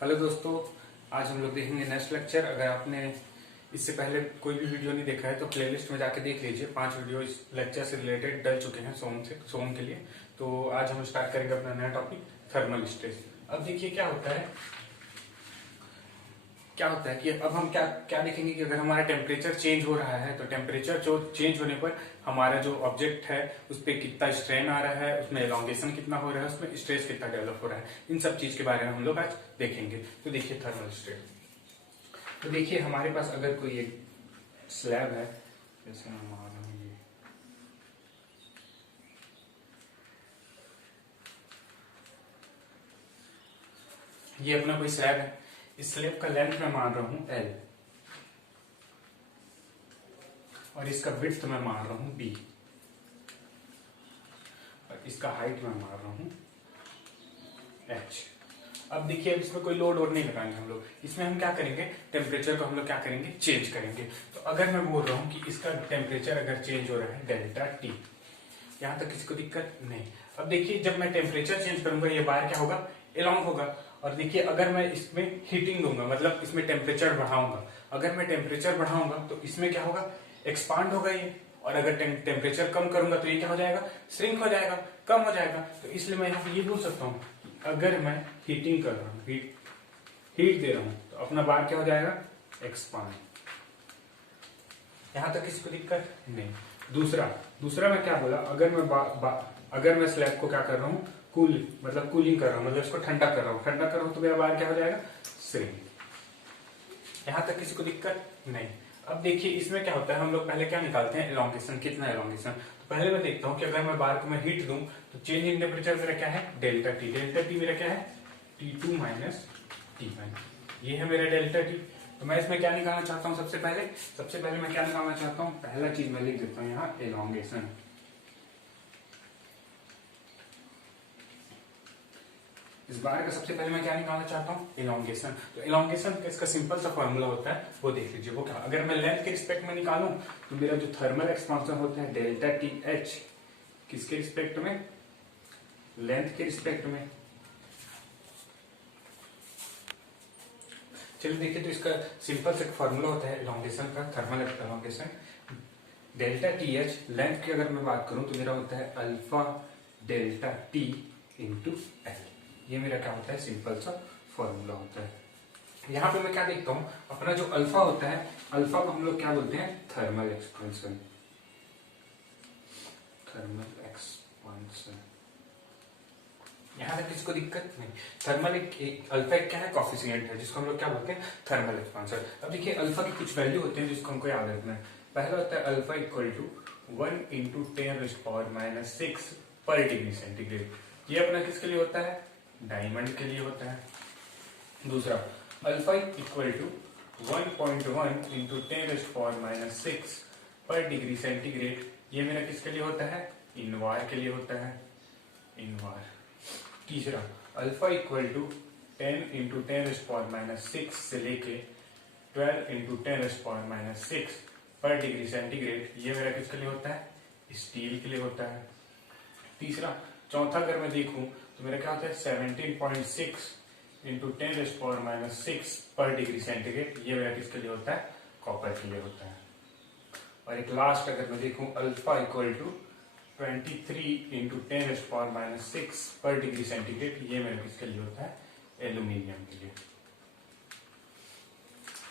Hello दोस्तों, आज हम लोग देखेंगे नेक्स्ट लेक्चर। अगर आपने इससे पहले कोई भी वीडियो नहीं देखा है तो प्लेलिस्ट में जाके देख लीजिए। 5 वीडियो इस लेक्चर से रिलेटेड डल चुके हैं सोम के लिए। तो आज हम स्टार्ट करेंगे अपना नया टॉपिक, थर्मल स्ट्रेस। अब देखिए क्या होता है कि अब हम क्या क्या देखेंगे कि अगर हमारा टेम्परेचर चेंज हो रहा है तो टेम्परेचर जो चेंज होने पर हमारा जो ऑब्जेक्ट है उस पर कितना स्ट्रेन आ रहा है, उसमें एलोंगेशन कितना हो रहा है, उसमें स्ट्रेस कितना डेवलप हो रहा है, इन सब चीज के बारे में हम लोग आज देखेंगे। तो देखिए थर्मल स्ट्रेस। तो देखिए हमारे पास अगर कोई एक स्लैब है, जैसे मैं मान रहा हूं ये अपना कोई स्लैब है। इस स्लैब का लेंथ मैं मान रहा हूं L और इसका विड्थ मैं मान रहा हूं B और इसका हाइट मैं मान रहा हूं H। अब देखिए अब इसमें कोई लोड और नहीं लगाएंगे हम लोग। इसमें हम क्या करेंगे, टेम्परेचर को हम लोग क्या करेंगे, चेंज करेंगे। तो अगर मैं बोल रहा हूं कि इसका टेम्परेचर अगर चेंज हो रहा है डेल्टा T, यहां तक किसी को दिक्कत नहीं। अब देखिए जब मैं टेम्परेचर चेंज करूंगा ये बार क्या होगा, एलोंग होगा। और देखिए अगर मैं इसमें हीटिंग दूंगा, मतलब इसमें टेम्परेचर बढ़ाऊंगा, अगर मैं टेम्परेचर बढ़ाऊंगा तो इसमें क्या होगा, एक्सपांड होगा ये। और अगर टेम्परेचर कम करूंगा तो ये क्या हो जाएगा, श्रिंक हो जाएगा, कम हो जाएगा। तो इसलिए मैं यहाँ पे ये बोल सकता हूँ अगर मैं हीटिंग कर रहा हूँ, हीट दे रहा हूँ, तो अपना बार क्या हो जाएगा, एक्सपांड। यहां तक किसी को दिक्कत नहीं। दूसरा मैं क्या बोला, अगर मैं स्लैब को क्या कर रहा हूँ, कूलिंग कर रहा हूँ, मतलब इसको ठंडा कर रहा हूँ तो मेरा बार क्या हो जाएगा, श्रिंक। यहां तक किसी को दिक्कत नहीं। अब देखिए इसमें क्या होता है, हम लोग पहले क्या निकालते हैं, एलोंगेशन, कितना एलोंगेशन। तो पहले मैं देखता हूँ कि अगर मैं बार को मैं हीट दूं तो चेंज इन टेम्परेचर मेरा क्या है, डेल्टा टी। डेल्टा टी मेरा क्या है, T2 माइनस T1। ये है मेरा डेल्टा टी। तो मैं इसमें क्या निकालना चाहता हूँ, सबसे पहले मैं क्या निकालना चाहता हूँ, पहला चीज मैं लिख देता हूँ यहाँ, एलोंगेशन। इस बार का सबसे पहले मैं क्या निकालना चाहता हूँ, एलोंगेशन। तो एलोंगेशन का इसका सिंपल सा फॉर्मूला होता है, वो देख लीजिए। वो क्या, अगर मैं लेंथ के रिस्पेक्ट में निकालूं तो मेरा जो थर्मल एक्सपांशन होता है डेल्टा टी एच, किसके रिस्पेक्ट में, लेंथ के रिस्पेक्ट में। चलिए देखिए, तो इसका सिंपल सा फॉर्मूला होता है एलोंगेशन का, thermal elongation. Delta T H, length की अगर मैं बात करूं तो मेरा होता है alpha delta T into L. ये मेरा क्या होता है, सिंपल सा फॉर्मूला होता है। यहां पे मैं क्या देखता हूं, अपना जो अल्फा होता है, अल्फा को हम लोग क्या बोलते हैं, थर्मल एक्सपांशन। यहां तक किसी को दिक्कत नहीं। थर्मल अल्फा एक क्या है, कॉफिशिएंट है, जिसको हम लोग क्या बोलते हैं, थर्मल एक्सपांशन। अब देखिए अल्फा के कुछ वैल्यू होते हैं जिसको हमको याद रखना है। पहला होता है अल्फा इक्वल टू 1 इंटू 10⁻⁻⁶ पर डिग्री सेंटीग्रेड। ये अपना किसके लिए होता है, डायमंड के लिए होता है। दूसरा अल्फा इक्वल टू 1.1 इंटू 10⁻⁶ पर डिग्री सेंटीग्रेड। ये मेरा किसके लिए होता है, इनवार के लिए होता है, इनवार। तीसरा अल्फा इक्वल टू 10 इंटू 10⁻⁶ से लेके 12 इंटू 10⁻⁶ पर डिग्री सेंटीग्रेड। ये मेरा किसके लिए होता है, स्टील के लिए होता है। चौथा अगर मैं देखूं तो मेरा क्या होता है, 17.6 इंटू 10⁻⁶ पर डिग्री सेंटीग्रेड। ये मेरा किसके लिए होता है, कॉपर के लिए होता है। और एक लास्ट अगर मैं देखूं, अल्फा इक्वल टू 23 इंटू 10⁻⁶ पर डिग्री सेंटीग्रेड। ये मेरा किसके लिए होता है, एल्यूमिनियम के लिए।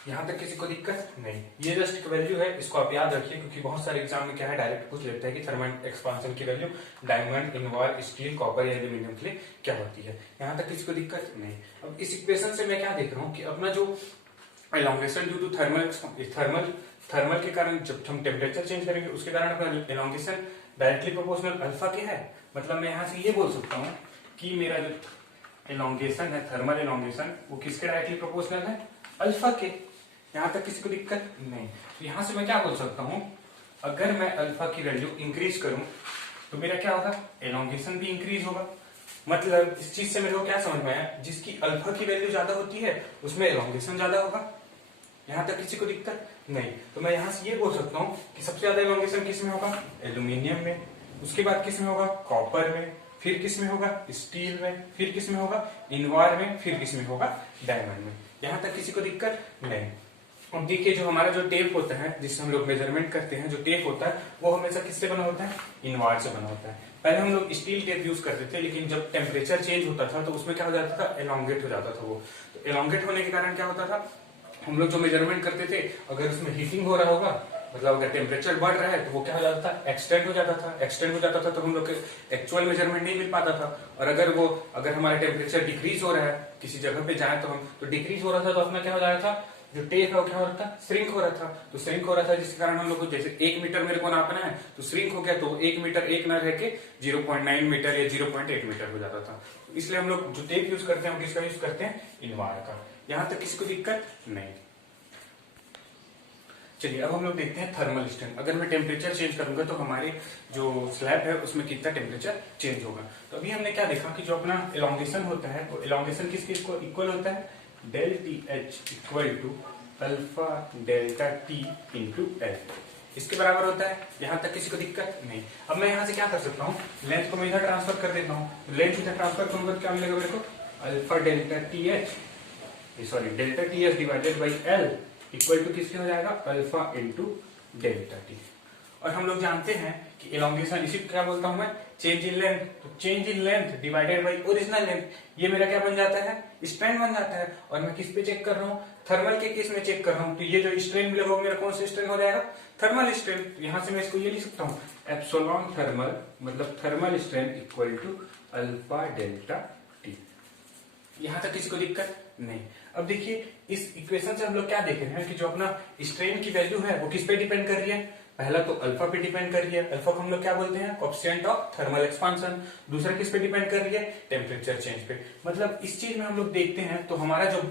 यहां तक किसी को दिक्कत नहीं। ये जस्ट एक वैल्यू है, इसको आप याद रखिए, क्योंकि बहुत सारे एग्जाम में क्या है, डायरेक्ट पूछ लेता है कि थर्मल एक्सपांशन की value diamond, Invar, steel, copper या एल्यूमिनियम के लिए क्या होती है। यहां तक किसी को दिक्कत नहीं। अब इस इक्वेशन से मैं क्या देख रहा हूँ कि अपना जो एलोंगेशन ड्यू टू थर्मल के कारण जब हम टेम्परेचर चेंज करेंगे उसके कारण अपना एलोंगेशन डायरेक्टली प्रोपोर्शनल अल्फा के है। मतलब मैं यहाँ से ये बोल सकता हूँ कि मेरा जो एलोंगेशन है, थर्मल एलोंगेशन, वो किसके डायरेक्टली प्रोपोर्शनल है, अल्फा के। यहां तक किसी को दिक्कत नहीं। तो यहां से मैं क्या बोल सकता हूं, अगर मैं अल्फा की वैल्यू इंक्रीज करूं तो मेरा क्या होगा, एलोंगेशन भी इंक्रीज होगा। मतलब इस चीज से मेरे को क्या समझ में आया, जिसकी अल्फा की वैल्यू ज्यादा होती है उसमें एलोंगेशन ज्यादा होगा। यहां तक किसी को दिक्कत नहीं। तो मैं यहां से ये बोल सकता हूं कि सबसे ज्यादा एलोंगेशन किस में होगा, एल्यूमिनियम में। उसके बाद किस में होगा, कॉपर में। फिर किस में होगा, स्टील में, फिर किस में होगा, इनवार में, फिर किस में होगा, डायमंड में। यहां तक किसी को दिक्कत नहीं। अब देखिए जो हमारा जो टेप होता है जिससे हम लोग मेजरमेंट करते हैं, जो टेप होता है वो हमेशा किससे बना होता है, इनवार से बना होता है। पहले हम लोग स्टील टेप यूज करते थे, लेकिन जब टेम्परेचर चेंज होता था तो उसमें क्या हो जाता था, एलोंगेट हो जाता था वो। तो एलोंगेट होने के कारण क्या होता था, हम लोग जो मेजरमेंट करते थे अगर उसमें हीटिंग हो रहा होगा, मतलब अगर टेम्परेचर बढ़ रहा है तो वो क्या हो जाता था, एक्सटेंड हो जाता था। एक्सटेंड हो जाता था तो हम लोग के एक्चुअल मेजरमेंट नहीं मिल पाता था। और अगर हमारा टेम्परेचर डिक्रीज हो रहा है किसी जगह पे जाए तो डिक्रीज हो रहा था तो अपना क्या हो जा रहा था, जो टेप है वो क्या हो रहा था, श्रिंक हो रहा था। तो श्रिंक हो रहा था जिसके कारण हम लोग को जैसे 1 मीटर मेरे को नापना है तो श्रिंक हो गया, तो 1 मीटर 1 ना रह के 0.9 मीटर या 0.8 मीटर हो जाता था। इसलिए हम लोग जो टेप यूज करते हैं वो किसका यूज करते हैं, इनवार का। यहां तक किसी को दिक्कत नहीं। चलिए अब हम लोग देखते हैं थर्मल स्ट्रेंथ। अगर मैं टेम्परेचर चेंज करूंगा तो हमारे जो स्लैब है उसमें कितना टेम्परेचर चेंज होगा। तो अभी हमने क्या देखा कि जो अपना एलोंगेशन होता है वो एलोंगेशन किस किस को इक्वल होता है, del T H equal to alpha delta T into L, इसके बराबर होता है। यहां तक किसी को दिक्कत नहीं। अब मैं यहां से क्या कर सकता हूँ, लेंथ को मैं इधर ट्रांसफर कर देता हूँ। लेंथ इधर ट्रांसफर करूंगा तो क्या मिलेगा मेरे को, alpha delta T H, sorry delta T H divided by L equal to किसके हो जाएगा, अल्फा इंटू डेल्टा टी। और हम लोग जानते हैं कि एलोंगेशन इसी को क्या बोलता हूं मैं, चेंज इन लेंथ। तो change in length divided by original length, ये मेरा क्या बन जाता है, स्ट्रेन बन जाता है। और मैं किस पे चेक कर रहा हूँ, थर्मल के केस में चेक कर रहा हूँ। तो ये जो स्ट्रेन मिलेगा वो मेरा कौन सा स्ट्रेन हो जाएगा, थर्मल स्ट्रेन। तो यहां से मैं इसको ये लिख सकता हूँ, एप्सिलॉन थर्मल मतलब thermal strain equal to alpha delta T. यहां तक किसी को दिक्कत नहीं। अब देखिए इस इक्वेशन से हम लोग क्या देख रहे हैं कि जो अपना स्ट्रेन की वैल्यू है वो किस पे डिपेंड कर रही है, पहला तो अल्फा पे डिपेंड कर रही है। अल्फा को हम लोग क्या बोलते हैं, कोएफिशिएंट ऑफ थर्मल एक्सपांशन। दूसरा किस पे डिपेंड कर रही है, टेम्परेचर चेंज पे। मतलब इस चीज में हम लोग देखते हैं तो हमारा जो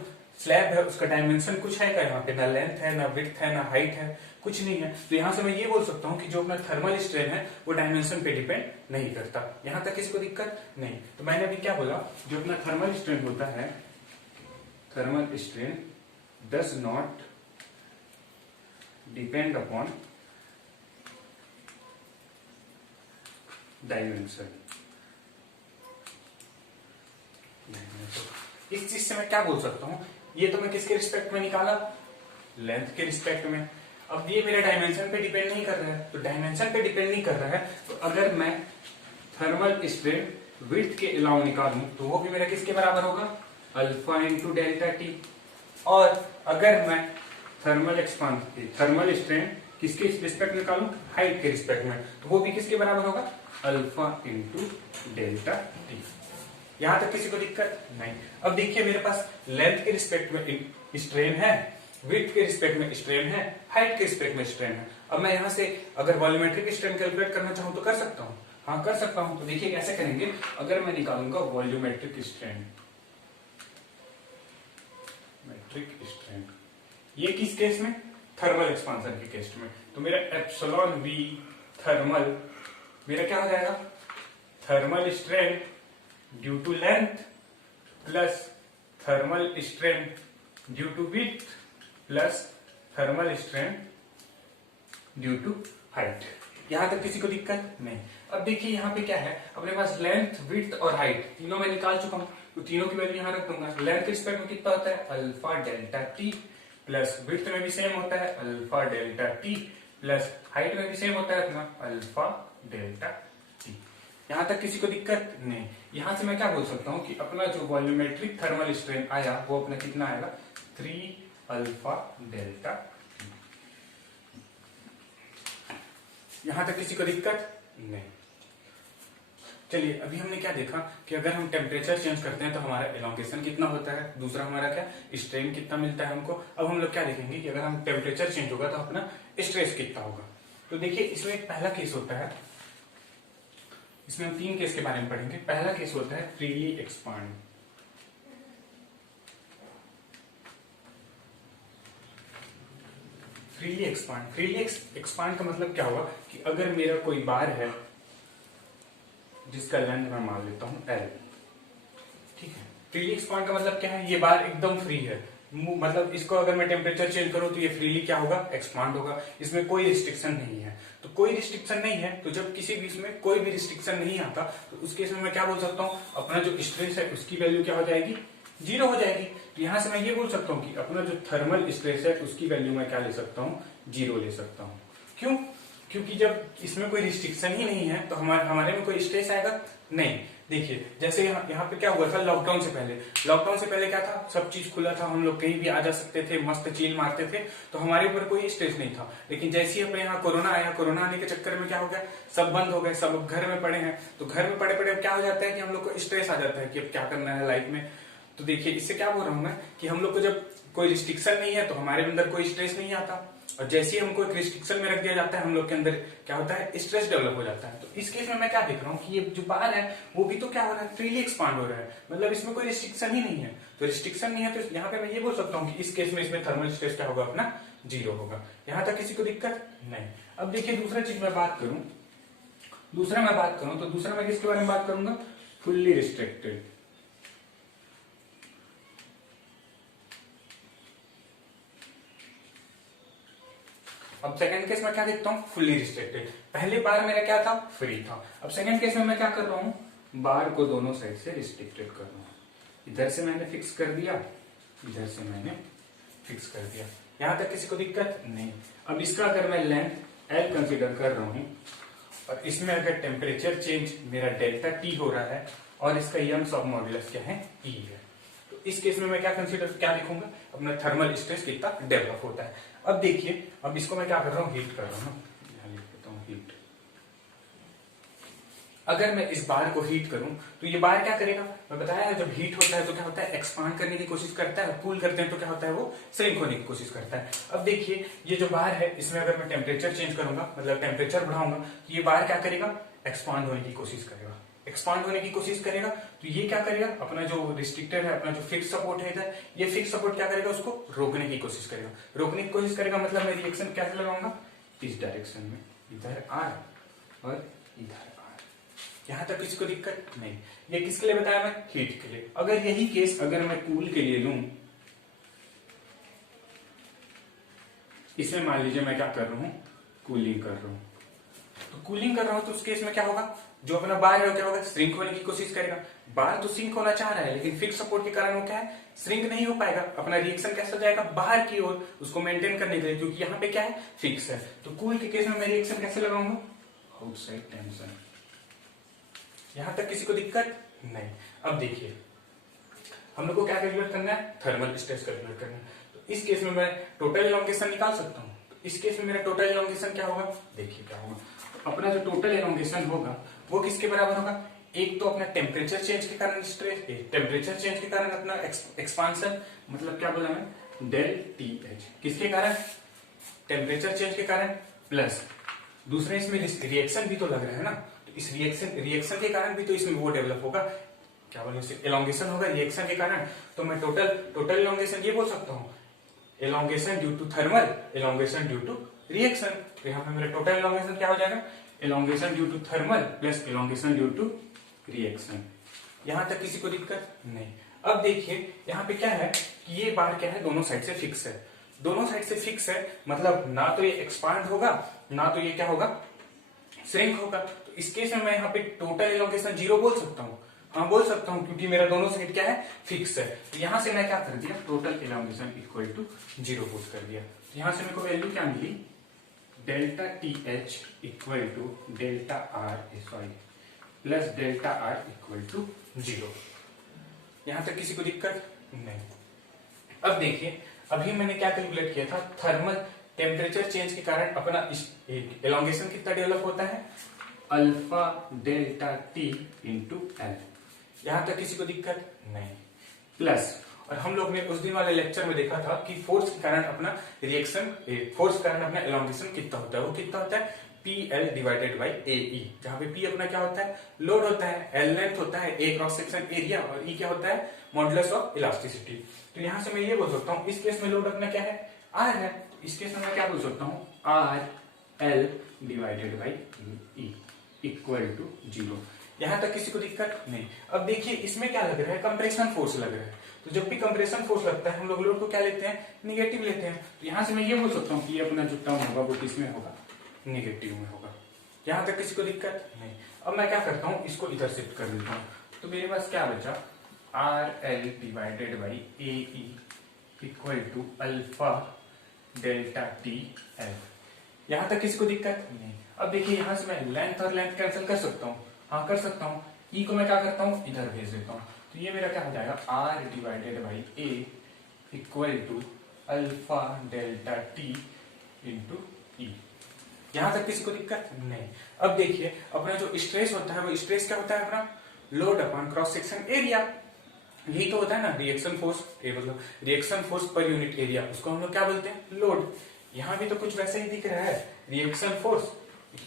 स्लैब है उसका डायमेंशन कुछ है क्या, यहाँ पे ना लेंथ है, ना विड्थ है, ना हाइट है, कुछ नहीं है। तो यहां से मैं ये बोल सकता हूँ कि जो अपना थर्मल स्ट्रेन है वो डायमेंशन पे डिपेंड नहीं करता। यहां तक किसी को दिक्कत नहीं। तो मैंने अभी क्या बोला, जो अपना थर्मल स्ट्रेन होता है, thermal strain does not depend upon dimension. इस चीज से मैं क्या बोल सकता हूं, ये तो मैं किसके रिस्पेक्ट में निकाला, लेंथ के रिस्पेक्ट में। अब ये मेरे डायमेंशन पे डिपेंड नहीं कर रहा है, तो डायमेंशन पे डिपेंड नहीं कर रहा है तो अगर मैं थर्मल स्ट्रेन विड्थ के अलावा निकालूं तो वो भी मेरा किसके बराबर होगा, अल्फा इंटू डेल्टा टी। और अगर मैं थर्मल स्ट्रेन किसके रिस्पेक्ट में निकालूं, हाइट के रिस्पेक्ट में, तो वो भी किसके बराबर होगा, अल्फा इंटू डेल्टा टी। यहां तक किसी को दिक्कत नहीं। अब देखिए मेरे पास लेंथ के रिस्पेक्ट में स्ट्रेन है, विड्थ के रिस्पेक्ट में स्ट्रेन है, हाइट के रिस्पेक्ट में स्ट्रेन है। अब मैं यहां से अगर वॉल्यूमेट्रिक स्ट्रेन कैलकुलेट करना चाहूं तो कर सकता हूं, हाँ कर सकता हूं। तो देखिए कैसे करेंगे, अगर मैं निकालूंगा वॉल्यूमेट्रिक स्ट्रेन, मेट्रिक स्ट्रेन, ये किस केस में, थर्मल एक्सपांशन के केस में, तो मेरा एप्सिलॉन वी थर्मल मेरा क्या हो जाएगा, thermal strain due to length plus thermal strain due to width plus thermal strain due to height. यहां तक किसी को दिक्कत नहीं। अब देखिए यहां पे क्या है, अपने पास लेंथ विड्थ और हाइट तीनों मैं निकाल चुका हूं, तो तीनों की वैल्यू यहां रख दूंगा। लेंथ के रिस्पेक्ट में कितना होता है, alpha delta T, plus width में भी सेम होता है alpha delta T, plus height में भी सेम होता है अपना अल्फा डेल्टा टी। यहां तक किसी को दिक्कत नहीं। यहां से मैं क्या बोल सकता हूं कि अपना जो वॉल्यूमेट्रिक थर्मल स्ट्रेन आया वो अपना कितना आएगा, 3 अल्फा डेल्टा। यहां तक किसी को दिक्कत नहीं। चलिए अभी हमने क्या देखा कि अगर हम टेम्परेचर चेंज करते हैं तो हमारा एलोंगेशन कितना होता है, दूसरा हमारा क्या स्ट्रेन कितना मिलता है हमको। अब हम लोग क्या देखेंगे कि अगर हम टेम्परेचर चेंज होगा तो अपना स्ट्रेस कितना होगा। तो देखिए इसमें एक पहला केस होता है, इसमें हम 3 केस के बारे में पढ़ेंगे। पहला केस होता है फ्रीली एक्सपांड। फ्रीली एक्सपांड का मतलब क्या हुआ कि अगर मेरा कोई बार है जिसका लेंथ मैं मान लेता हूं L, ठीक है। फ्रीली एक्सपांड का मतलब क्या है, ये बार एकदम फ्री है, मतलब इसको अगर मैं टेम्परेचर चेंज करूं तो ये फ्रीली क्या होगा, एक्सपांड होगा, इसमें कोई रिस्ट्रिक्शन नहीं है। तो कोई रिस्ट्रिक्शन नहीं है, तो जब किसी भी इसमें कोई भी रिस्ट्रिक्शन नहीं आता तो उस केस में मैं क्या बोल सकता हूँ, अपना जो स्ट्रेस है उसकी वैल्यू क्या हो जाएगी, 0 हो जाएगी। तो यहां से मैं ये बोल सकता हूँ कि अपना जो थर्मल स्ट्रेस है उसकी वैल्यू मैं क्या ले सकता हूँ, 0 ले सकता हूँ। क्यों? क्योंकि जब इसमें कोई रिस्ट्रिक्शन ही नहीं है तो हमारे में कोई स्ट्रेस आएगा नहीं। देखिए जैसे यहाँ पे क्या हुआ था, लॉकडाउन से पहले क्या था, सब चीज खुला था, हम लोग कहीं भी आ जा सकते थे, मस्त चिल मारते थे, तो हमारे ऊपर कोई स्ट्रेस नहीं था। लेकिन जैसे ही अपने यहाँ कोरोना आया, कोरोना आने के चक्कर में क्या हो गया, सब बंद हो गए, सब घर में पड़े हैं। तो घर में पड़े पड़े क्या हो जाता है कि हम लोग को स्ट्रेस आ जाता है कि अब क्या करना है लाइफ में। तो देखिए इससे क्या बोल रहा हूं मैं कि हम लोग को जब कोई रिस्ट्रिक्शन नहीं है तो हमारे अंदर कोई स्ट्रेस नहीं आता, और जैसे ही हमको एक रिस्ट्रिक्शन में रख दिया जाता है हम लोग के अंदर क्या होता है, स्ट्रेस डेवलप हो जाता है। तो इस केस में मैं क्या देख रहा हूँ कि ये जो बार है वो भी तो क्या हो रहा है, फ्रीली एक्सपांड हो रहा है, मतलब इसमें कोई रिस्ट्रिक्शन ही नहीं है। तो रिस्ट्रिक्शन नहीं है तो यहाँ पे मैं ये बोल सकता हूँ कि इस केस में इसमें थर्मल स्ट्रेस क्या होगा, अपना 0 होगा। यहाँ तक किसी को दिक्कत नहीं। अब देखिए दूसरा चीज मैं बात करूं, तो दूसरा मैं किसके बारे में बात करूंगा, फुल्ली रिस्ट्रिक्टेड। अब सेकंड केस में क्या देखता हूँ, फुल्ली रिस्ट्रिक्टेड। पहले बार मेरा क्या था, फ्री था। अब सेकंड केस में मैं क्या कर रहा हूँ, बार को दोनों साइड से रिस्ट्रिक्टेड कर रहा हूँ। इधर से मैंने फिक्स कर दिया, इधर से मैंने फिक्स कर दिया। यहां तक किसी को दिक्कत नहीं। अब इसका अगर मैं लेंथ L कंसीडर कर रहा हूँ और इसमें अगर टेम्परेचर चेंज मेरा डेल्टा T हो रहा है और इसका यंग्स ऑफ मॉड्यूलस क्या है, E है, तो इस केस में मैं क्या लिखूंगा, अपना थर्मल स्ट्रेस कितना डेवलप होता है। अब देखिए, अब इसको मैं क्या कर रहा हूँ, हीट कर रहा हूँ, यहाँ लिख देता हूँ हीट। अगर मैं इस बार को हीट करूं तो ये बार क्या करेगा, मैं बताया है जब हीट होता है तो क्या होता है, एक्सपांड करने की कोशिश करता है, कूल करते हैं तो क्या होता है, वो श्रिंक होने की कोशिश करता है। अब देखिए ये जो बार है इसमें अगर मैं टेम्परेचर चेंज करूंगा, मतलब टेम्परेचर बढ़ाऊंगा, तो ये बार क्या करेगा, एक्सपांड होने की कोशिश करेगा। एक्सपांड होने की कोशिश करेगा तो ये क्या करेगा, अपना जो रिस्ट्रिक्टेड है, अपना जो फिक्स सपोर्ट है इधर, ये फिक्स सपोर्ट क्या करेगा, उसको रोकने की कोशिश करेगा। रोकने की कोशिश करेगा मतलब मैं रिएक्शन कैसे लगाऊंगा, इस डायरेक्शन में, इधर R और इधर R। यहां तक किसी को दिक्कत नहीं। ये किसके लिए बताया, मैं हीट के लिए। अगर यही केस अगर मैं कूल के लिए लूं, इसमें मान लीजिए मैं क्या कर रहा हूं, कूलिंग कर रहा हूं, तो कूलिंग कर रहा हूं तो उस केस में क्या होगा, जो अपना बार है क्या होगा, श्रिंक होने की कोशिश करेगा। बार तो श्रिंक होना चाह रहा है लेकिन फिक्स सपोर्ट के कारण वो क्या है, श्रिंक नहीं हो पाएगा। अपना रिएक्शन कैसा जाएगा, बाहर की ओर, उसको मेंटेन करने के लिए, क्योंकि यहाँ पे क्या है, फिक्स है। तो कूल के केस में मैं रिएक्शन कैसे लगाऊंगा, आउटसाइड टेंशन। यहां तक किसी को दिक्कत नहीं। अब देखिए हम लोग को क्या कैलकुलेट करना है, थर्मल स्ट्रेस कैलकुलेट करना है। तो इस केस में मैं टोटल एलोंगेशन निकाल सकता हूँ। तो इस केस में मेरा टोटल एलोंगेशन क्या होगा, देखिए क्या होगा, अपना जो टोटल एलोंगेशन होगा वो किसके बराबर होगा, एक तो अपना टेम्परेचर चेंज के कारण स्ट्रेस, टेम्परेचर चेंज के कारण अपना एक्सपांशन, मतलब क्या बोला मैं, डेल टी एच, किसके कारण, टेम्परेचर चेंज के कारण, प्लस दूसरे इसमें रिएक्शन भी तो लग रहा है ना, तो इस रिएक्शन के कारण भी तो इसमें वो डेवलप होगा, क्या बोले, एलोंगेशन होगा रिएक्शन के कारण। तो मैं टोटल एलोंगेशन ये बोल सकता हूँ, elongation due to thermal, elongation due to reaction. तो यहाँ पे मेरा टोटल एलोंगेशन क्या हो जाएगा, elongation due to thermal plus elongation due to reaction. यहां तक किसी को दिक्कत नहीं। अब देखिए यहाँ पे क्या है कि ये बार क्या है, दोनों साइड से फिक्स है, दोनों साइड से फिक्स है, मतलब ना तो ये एक्सपांड होगा ना तो ये क्या होगा, श्रिंक होगा। तो इस केस में मैं यहाँ पे टोटल एलोंगेशन 0 बोल सकता हूँ, हाँ बोल सकता हूँ, क्योंकि मेरा दोनों साइड क्या है, फिक्स है। तो यहां से मैं क्या कर दिया, total elongation equal to 0 put कर दिया। तो यहां से मेरे को वैल्यू क्या मिली, delta T H equal to delta R sorry plus delta R equal to 0। यहां तक किसी को दिक्कत नहीं। अब देखिए अभी मैंने क्या कैलकुलेट किया था, थर्मल टेम्परेचर चेंज के कारण अपना एलोंगेशन कितना डेवलप होता है, alpha delta T into L. यहां तक किसी को दिक्कत नहीं। प्लस, और हम लोग ने उस दिन वाले लेक्चर में देखा था कि फोर्स के कारण अपना रिएक्शन, फोर्स के कारण अपना एलोंगेशन कितना होता है, वो कितना होता है, PL डिवाइडेड बाई AE, जहां पे P अपना क्या होता है, लोड होता है, L लेंथ होता है, A क्रॉस सेक्शन एरिया, और E क्या होता है, मॉडुलस ऑफ इलास्टिसिटी। तो यहां से मैं ये बोल सकता हूँ, इस केस में लोड अपना क्या है, R है, तो इस केस में मैं क्या बोल सकता हूँ, RL divided by E equal to 0। यहां तक किसी को दिक्कत नहीं। अब देखिए इसमें क्या लग रहा है, कंप्रेशन फोर्स लग रहा है। तो जब भी कंप्रेशन फोर्स लगता है हम लोग लोड को क्या लेते हैं, निगेटिव लेते हैं। तो यहां से मैं ये बोल सकता हूँ कि ये अपना जो टर्म होगा वो किसमें होगा, निगेटिव में होगा। यहाँ तक किसी को दिक्कत नहीं। अब मैं क्या करता हूँ, इसको इधर शिफ्ट कर देता हूँ, तो मेरे पास क्या बचा, R L divided by A equal to alpha delta T L. यहाँ तक किसी को दिक्कत नहीं। अब देखिए यहाँ से मैं लेंथ और लेंथ कैंसिल कर सकता हूँ, हाँ कर सकता हूँ। ई को मैं क्या करता हूँ, इधर भेज देता हूँ, तो ये मेरा क्या हो जाएगा, R divided by A equal to alpha delta T into E. यहां तक किसी को दिक्कत नहीं। अब देखिए अपना जो स्ट्रेस होता है वो स्ट्रेस क्या होता है, अपना load upon cross section area. यही तो होता है ना रिएक्शन फोर्स, मतलब reaction force per unit area, उसको हम लोग क्या बोलते हैं, लोड। यहाँ भी तो कुछ वैसे ही दिख रहा है, रिएक्शन फोर्स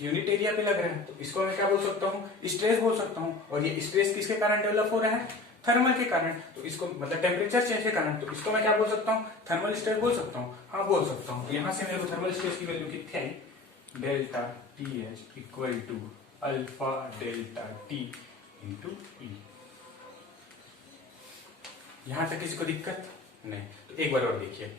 यूनिट एरिया पे लग रहा है, तो इसको मैं क्या बोल सकता हूँ, स्ट्रेस बोल सकता हूँ। और ये स्ट्रेस किसके कारण डेवलप हो रहा है, थर्मल के कारण, तो इसको मतलब टेम्परेचर चेंज के कारण, तो इसको मैं क्या बोल सकता हूँ, थर्मल स्ट्रेस बोल सकता हूँ, हाँ बोल सकता हूँ। तो यहाँ से मेरे को थर्मल स्ट्रेस की वैल्यू कितनी आई, delta T H equal to alpha delta T into E. यहां तक किसी को दिक्कत नहीं। तो एक बार और देखिए,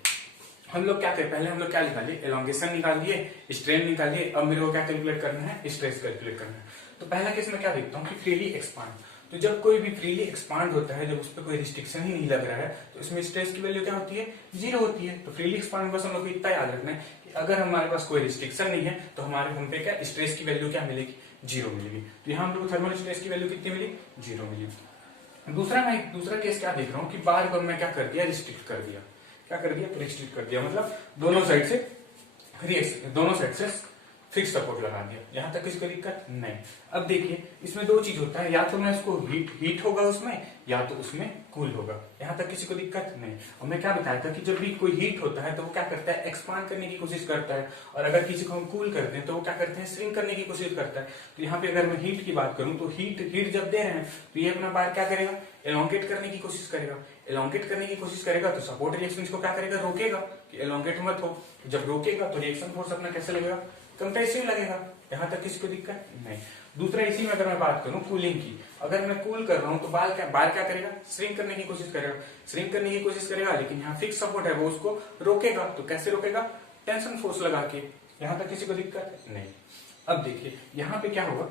हम लोग क्या करें, पहले हम लोग क्या निकाल लिए, एलोंगेशन निकाल लिए, स्ट्रेन निकाल लिए। अब मेरे को क्या कैलकुलेट करना है, स्ट्रेस कैलकुलेट करना है। तो पहला केस में क्या देखता हूँ कि फ्रीली एक्सपांड, तो जब कोई भी फ्रीली एक्सपांड होता है, जब उस पर कोई रिस्ट्रिक्शन ही नहीं लग रहा है, तो इसमें स्ट्रेस की वैल्यू क्या होती है, 0 होती है। तो फ्रीली एक्सपांड बस हम लोग को इतना याद रखना है कि अगर हमारे पास कोई रिस्ट्रिक्शन नहीं है तो हमारे हम पे क्या स्ट्रेस की वैल्यू क्या मिलेगी, 0 मिलेगी। तो यहाँ हम लोग थर्मल स्ट्रेस की वैल्यू कितनी मिली, 0 मिली। दूसरा केस क्या देख रहा हूँ कि बार को मैं क्या कर दिया, रिस्ट्रिक्ट कर दिया। क्या कर दिया, रिस्ट्रिक्ट कर दिया, मतलब दोनों साइड से फिक्स सपोर्ट लगा दिया। यहां तक किसको दिक्कत नहीं। अब देखिए इसमें दो चीज होता है, या तो मैं इसको हीट होगा उसमें, या तो उसमें कूल होगा। यहां तक किसी को दिक्कत नहीं। और मैं क्या बताया था कि जब भी कोई हीट होता है तो वो क्या करता है, एक्सपांड करने की कोशिश करता है, और अगर किसी को हम कूल करते हैं तो वो क्या करते हैं, श्रिंक करने की कोशिश करता है। तो यहाँ पे अगर मैं हीट की बात करूं तो हीट जब दे रहे हैं तो ये अपना बार क्या करेगा, एलोंगेट करने की कोशिश करेगा। एलोंगेट करने की कोशिश करेगा तो सपोर्ट रिएक्शन को क्या करेगा, रोकेगा कि एलोंगेट मत हो। जब रोकेगा तो रिएक्शन फोर्स अपना कैसे लगेगा, कंप्रेसिव लगेगा। यहां तक किसी को दिक्कत नहीं। दूसरा इसी में अगर मैं बात करूं कूलिंग की, अगर मैं कूल कर रहा हूं तो बार क्या करेगा, श्रिंक करने की कोशिश करेगा, लेकिन यहाँ फिक्स सपोर्ट है वो उसको रोकेगा। तो कैसे रोकेगा, टेंशन फोर्स लगा के। यहां तक किसी को दिक्कत नहीं। अब देखिए यहाँ पे क्या होगा,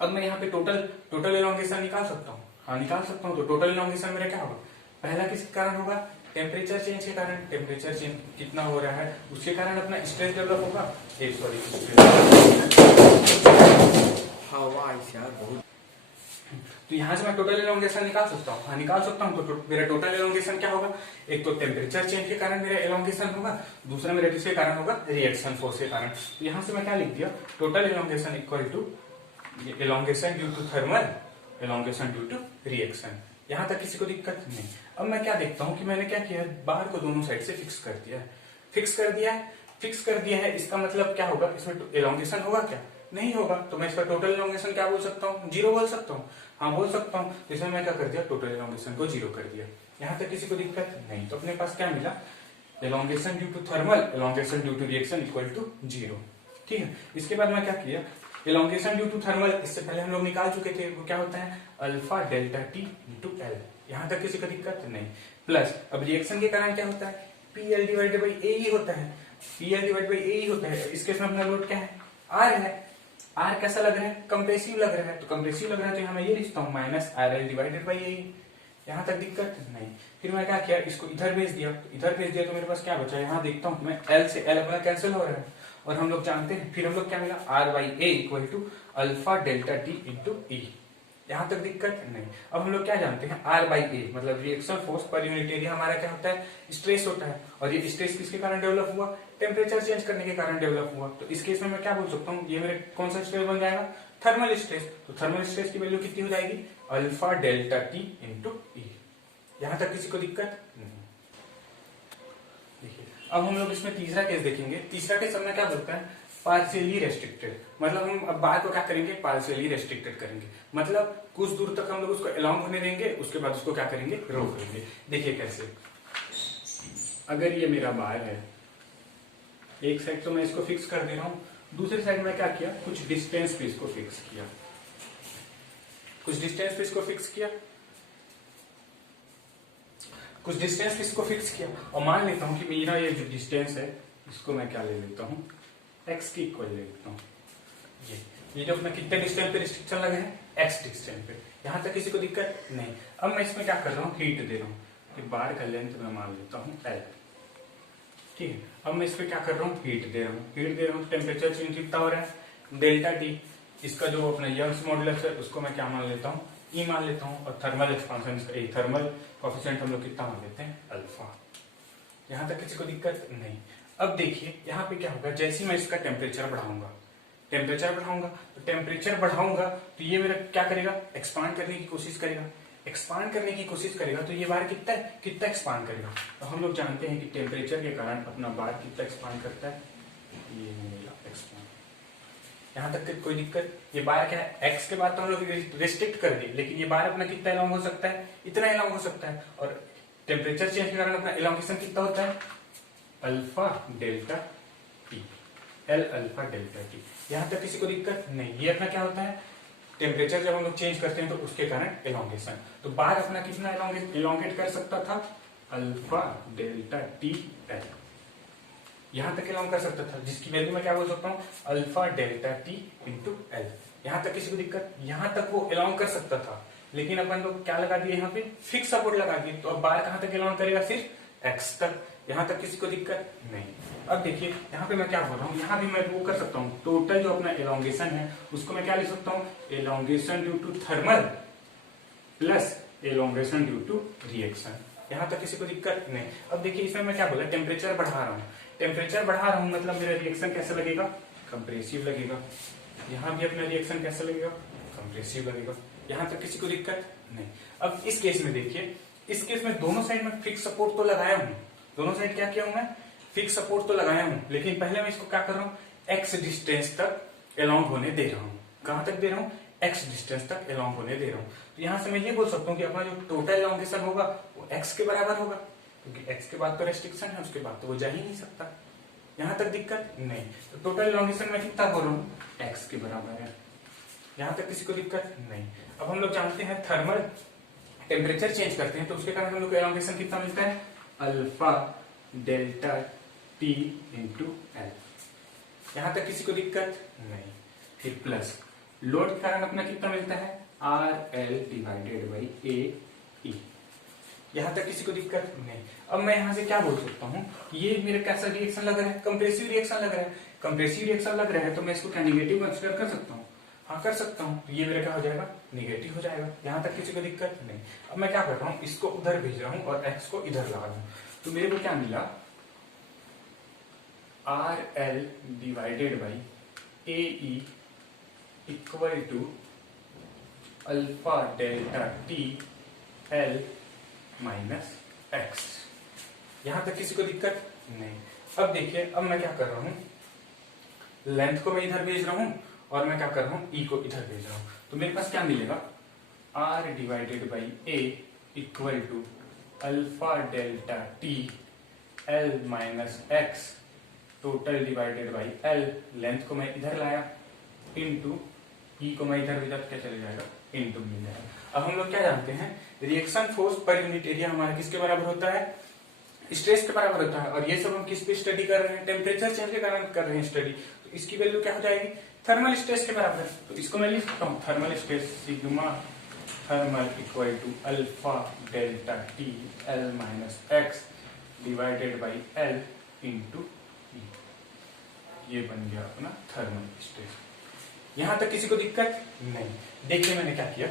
अब मैं यहाँ पे टोटल एलोंगेशन निकाल सकता हूँ, हाँ निकाल सकता हूँ। तो टोटल एलोंगेशन मेरा क्या होगा, पहला किसके कारण होगा, टेम्परेचर चेंज के कारण। टेम्परेचर चेंज कितना हो रहा है उसके कारण अपना स्ट्रेस डेवलप होगा, तो यहाँ से मैं टोटल एलोंगेशन निकाल सकता हूँ, हाँ निकाल सकता हूँ। तो मेरा टोटल एलोंगेशन क्या होगा, एक तो टेम्परेचर चेंज के कारण मेरा एलोंगेशन होगा, दूसरा मेरा किसके कारण होगा, रिएक्शन फोर्स के कारण। तो यहाँ से मैं क्या लिख दिया, total elongation equal to elongation due to thermal, elongation due to reaction. यहां तक किसी को दिक्कत नहीं। अब मैं क्या देखता हूं कि मैंने क्या किया, बार को दोनों साइड से फिक्स कर दिया है। इसका मतलब क्या होगा, इसमें एलोंगेशन होगा क्या, नहीं होगा। तो मैं इसका टोटल एलोंगेशन क्या बोल सकता हूँ, 0 बोल सकता हूँ, हाँ बोल सकता हूँ। तो इसमें मैं क्या कर दिया, टोटल एलोंगेशन को 0 कर दिया। यहाँ तक किसी को दिक्कत नहीं। तो अपने पास क्या मिला, elongation due to thermal, elongation due to reaction equal to 0। ठीक है। इसके बाद मैं क्या किया, एलोंगेशन ड्यू टू थर्मल, इससे पहले हम लोग निकाल चुके थे, वो क्या होता है, alpha delta T into L. यहां तक किसी को दिक्कत नहीं। प्लस अब रिएक्शन के कारण क्या होता है, पीएल डिवाइडेड बाई ए ही होता है, पीएल डिवाइडेड बाई ए ही होता है। इसके साथ अपना लोड क्या है, आर है। आर कैसा लग रहा है, कंप्रेसिव लग रहा है। तो कंप्रेसिव लग रहा है तो यहाँ मैं ये लिखता हूँ minus R L divided by A. यहाँ तक दिक्कत नहीं। फिर मैं क्या किया, इसको इधर भेज दिया, तो मेरे पास क्या बचा, यहाँ देखता हूँ मैं एल से एल अपना कैंसिल हो रहा है, और हम लोग जानते हैं, फिर हम लोग क्या मिला, R by A equal to alpha delta T into E. यहां तक दिक्कत नहीं। अब हम लोग क्या जानते हैं, आर बाई ए मतलब reaction force per unit area हमारा क्या होता है, स्ट्रेस होता है। और ये स्ट्रेस किसके कारण डेवलप हुआ, टेम्परेचर चेंज करने के कारण डेवलप हुआ। तो इस केस में मैं क्या बोल सकता हूँ, ये मेरे कौन सा स्ट्रेस बन जाएगा, थर्मल स्ट्रेस। तो थर्मल स्ट्रेस की वैल्यू कितनी हो जाएगी, alpha delta T into E. यहां तक किसी को दिक्कत नहीं। देखिए अब हम लोग इसमें तीसरा केस देखेंगे। तीसरा केस हमने क्या बोलता है, पार्शियली रेस्ट्रिक्टेड। मतलब हम अब बार को क्या करेंगे, पार्शियली रेस्ट्रिक्टेड करेंगे। मतलब कुछ दूर तक हम लोग उसको अलाउंग होने देंगे, उसके बाद उसको क्या करेंगे, रोक देंगे। देखिए कैसे, अगर ये मेरा बार है, एक साइड तो मैं इसको फिक्स कर दे रहा हूं, दूसरी साइड में क्या किया, कुछ डिस्टेंस पे इसको फिक्स किया, और मान लेता हूं कि मेरा ये जो डिस्टेंस है इसको मैं क्या ले लेता हूं, x की इक्वल ले लेता हूं। ये ये जो अपना कितने डिस्टेंस पे रिस्ट्रिक्शन लगे हैं, x डिस्टेंस पे। यहाँ तक किसी को दिक्कत नहीं। अब मैं इसमें क्या कर रहा हूँ, हीट दे रहा हूँ कि बार का लेंथ मैं मान लेता हूँ L, ठीक है। अब मैं इसमें क्या कर रहा हूँ, हीट दे रहा हूँ, हीट दे रहा हूँ। टेम्परेचर चेंज कितना हो रहा है, डेल्टा टी। इसका जो अपना यंग्स मॉडुलस है उसको मैं क्या मान लेता हूँ, E मान लेता हूँ। और थर्मल एक्सपांशन का थर्मल कोएफिशिएंट हम लोग कितना मान लेते हैं, अल्फा। यहाँ तक किसी को दिक्कत नहीं। अब देखिए यहाँ पे क्या होगा, जैसे मैं इसका टेम्परेचर बढ़ाऊंगा, तो टेम्परेचर बढ़ाऊंगा तो ये मेरा क्या करेगा, एक्सपांड करने की कोशिश करेगा। एक्सपांड करने की कोशिश करेगा तो ये बार कितना एक्सपांड करेगा। तो हम लोग जानते हैं कि टेम्परेचर के कारण अपना बार कितना एक्सपांड करता है, ये मिलेगा एक्सपांड। यहाँ तक कोई दिक्कत। ये बार क्या है, एक्स के बाद तो हम लोग रिस्ट्रिक्ट कर दिए, लेकिन ये बार अपना कितना एलॉन्ग हो सकता है, इतना एलॉन्ग हो सकता है। और टेम्परेचर चेंज के कारण अपना एलॉन्गेशन कितना होता है, alpha delta T, L alpha delta T. यहाँ तक किसी को दिक्कत नहीं। ये अपना क्या होता है, टेम्परेचर जब हम लोग चेंज करते हैं तो उसके कारण एलॉन्गेशन। तो बार अपना कितना एलॉन्गेट कर सकता था, अल्फा डेल्टा टी एल, यहां तक एलॉन्ग कर सकता था, जिसकी वैल्यू मैं क्या बोल सकता हूँ, alpha delta T into L. यहाँ तक किसी को दिक्कत, यहाँ तक वो एलॉन्ग कर सकता था, लेकिन अपन लोग क्या लगा दिए, यहाँ पे फिक्स सपोर्ट लगा दिए। तो अब बार कहाँ तक एलॉन्ग करेगा, सिर्फ एक्स तक। यहाँ तक किसी को दिक्कत नहीं। अब देखिए यहाँ पे मैं क्या बोल रहा हूँ, यहाँ भी मैं वो कर सकता हूँ, टोटल जो अपना एलॉन्गेशन है उसको मैं क्या लिख सकता हूँ, elongation due to thermal plus elongation due to reaction. यहाँ तक किसी को दिक्कत नहीं। अब देखिए इसमें मैं क्या बोला, टेम्परेचर बढ़ा रहा हूँ, टेम्परेचर बढ़ा रहा हूँ मतलब मेरा रिएक्शन कैसे लगेगा, कंप्रेसिव लगेगा। यहाँ भी अपना रिएक्शन कैसे लगेगा, कंप्रेसिव लगेगा। यहाँ तक किसी को दिक्कत नहीं। अब इस केस में देखिए, इस केस में दोनों साइड में फिक्स सपोर्ट तो लगाया हूँ, दोनों साइड क्या किया हूँ मैं, फिक्स सपोर्ट तो लगाया हूँ, लेकिन पहले मैं इसको क्या कर रहा हूँ, एक्स डिस्टेंस तक एलॉन्ग होने दे रहा हूँ। कहां तक दे रहा हूँ, एक्स डिस्टेंस तक एलॉन्ग होने दे रहा हूँ। तो यहां से मैं ये बोल सकता हूँ कि अपना जो टोटल एलॉन्गेशन होगा वो एक्स के बराबर होगा, क्योंकि एक्स के बाद तो रेस्ट्रिक्शन है, उसके बाद तो वो जा ही नहीं सकता। यहां तक दिक्कत नहीं। तो टोटल एलॉन्गेशन में कितना बोल रहा हूँ, एक्स के बराबर है। यहां तक किसी को दिक्कत नहीं। अब हम लोग जानते हैं थर्मल टेम्परेचर चेंज करते हैं तो उसके कारण हम लोग को एलॉन्गेशन कितना मिलता है, alpha delta T into L. यहां तक किसी को दिक्कत नहीं। फिर प्लस लोड के कारण अपना कितना मिलता है, are L divided by A ई। यहां तक किसी को दिक्कत नहीं। अब मैं यहां से क्या बोल सकता हूं, ये मेरा कैसा रिएक्शन लग रहा है, कंप्रेसिव रिएक्शन लग रहा है। कंप्रेसिव रिएक्शन लग रहा है तो मैं इसको क्या निगेटिव कंसीडर कर सकता हूँ, हाँ कर सकता हूँ। तो ये मेरा क्या हो जाएगा, निगेटिव हो जाएगा। यहाँ तक किसी को दिक्कत नहीं। अब मैं क्या कर रहा हूँ, इसको उधर भेज रहा हूँ और एक्स को इधर लगा दूं, तो मेरे को क्या मिला, R L divided by A E equal to alpha delta T L minus X. यहां तक किसी को दिक्कत नहीं। अब देखिए, अब मैं क्या कर रहा हूं, लेंथ को मैं इधर भेज रहा हूं और मैं क्या कर रहा हूं, ई को इधर भेज रहा हूं। तो मेरे पास क्या मिलेगा, R divided by A equal to alpha delta T L minus X total divided by L. Length को मैं इधर लाया इनटू ई को मैं इधर भेजा, क्या चले जाएगा, इनटू मिल जाएगा। अब हम लोग क्या जानते हैं, reaction force per unit area हमारा किसके बराबर होता है, स्ट्रेस के बराबर होता है। और ये सब हम किस पे स्टडी कर रहे हैं, टेम्परेचर चेंज के कारण कर रहे हैं स्टडी। तो इसकी वैल्यू क्या हो जाएगी, थर्मल स्ट्रेस के बराबर। तो इसको मैं लिख सकता हूँ, thermal stress sigma thermal equal to alpha delta T L minus X divided by L into E. ये बन गया अपना थर्मल स्ट्रेस। यहां तक किसी को दिक्कत नहीं। देखिए मैंने क्या किया,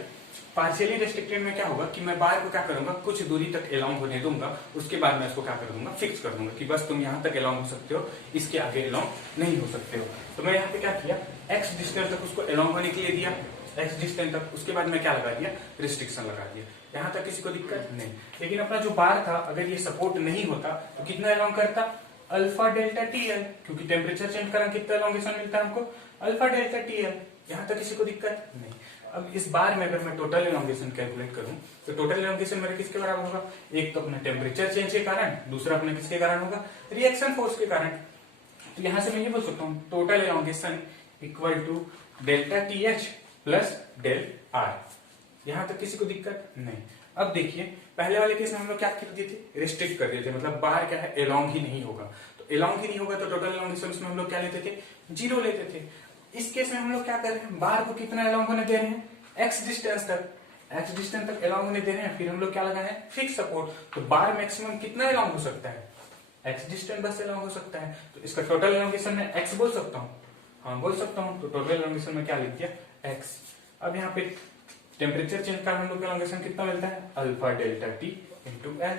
पार्शियली रेस्ट्रिक्टेड में क्या होगा कि मैं बार को क्या करूंगा, कुछ दूरी तक एलॉन्ग होने दूंगा, उसके बाद मैं इसको क्या कर दूंगा, फिक्स कर दूंगा कि बस तुम यहाँ तक एलॉन्ग हो सकते हो, इसके आगे एलॉन्ग नहीं हो सकते हो। तो मैं यहाँ पे क्या किया, एक्स डिस्टेंस तक उसको एलॉन्ग होने के लिए दिया, एक्स डिस्टेंस तक, उसके बाद मैं क्या लगा दिया, रिस्ट्रिक्शन लगा दिया। यहाँ तक किसी को दिक्कत नहीं। लेकिन अपना जो बार था, अगर ये सपोर्ट नहीं होता तो कितना एलॉन्ग करता, अल्फा डेल्टा टी एल, क्योंकि टेम्परेचर चेंज करना कितना एलॉन्गेशन मिलता है हमको, अल्फा डेल्टा टी एल। यहाँ तक किसी को दिक्कत नहीं। अब इस बार में अगर मैं टोटल एलॉन्गेशन कैलकुलेट करूं तो टोटल एलॉन्गेशन मेरे किसके बराबर होगा, एक तो अपने टेम्परेचर चेंज के कारण, दूसरा अपने किसके कारण होगा, रिएक्शन फोर्स के कारण। तो यहां से मैं ये बोल सकता हूं, total elongation equal to delta T H plus del R. यहां तक किसी को दिक्कत नहीं। अब देखिए, पहले वाले केस में हम लोग क्या कर दिए थे, रिस्ट्रिक्ट कर दिए थे, मतलब बार क्या है, एलॉन्ग ही नहीं होगा। तो एलॉन्ग ही नहीं होगा तो टोटल एलॉन्गेशन उसमें हम लोग क्या लेते थे, जीरो लेते थे। इस केस में हम लोग क्या कर रहे हैं, बार को कितना अलाउ होने दे रहे हैं, x डिस्टेंस तक अलाउ होने दे रहे हैं। फिर हम लोग क्या लगाए हैं, फिक्स सपोर्ट। तो बार मैक्सिमम कितना अलाउ हो सकता है, x डिस्टेंस बस अलाउ हो सकता है। तो इसका टोटल एलोंगेशन में x बोल सकता हूँ, हाँ बोल सकता हूँ। तो टोटल एलोंगेशन में क्या लिख दिया, x। अब यहाँ पे टेम्परेचर चेंज का हम लोग का एलोंगेशन कितना मिलता है, alpha delta T into L,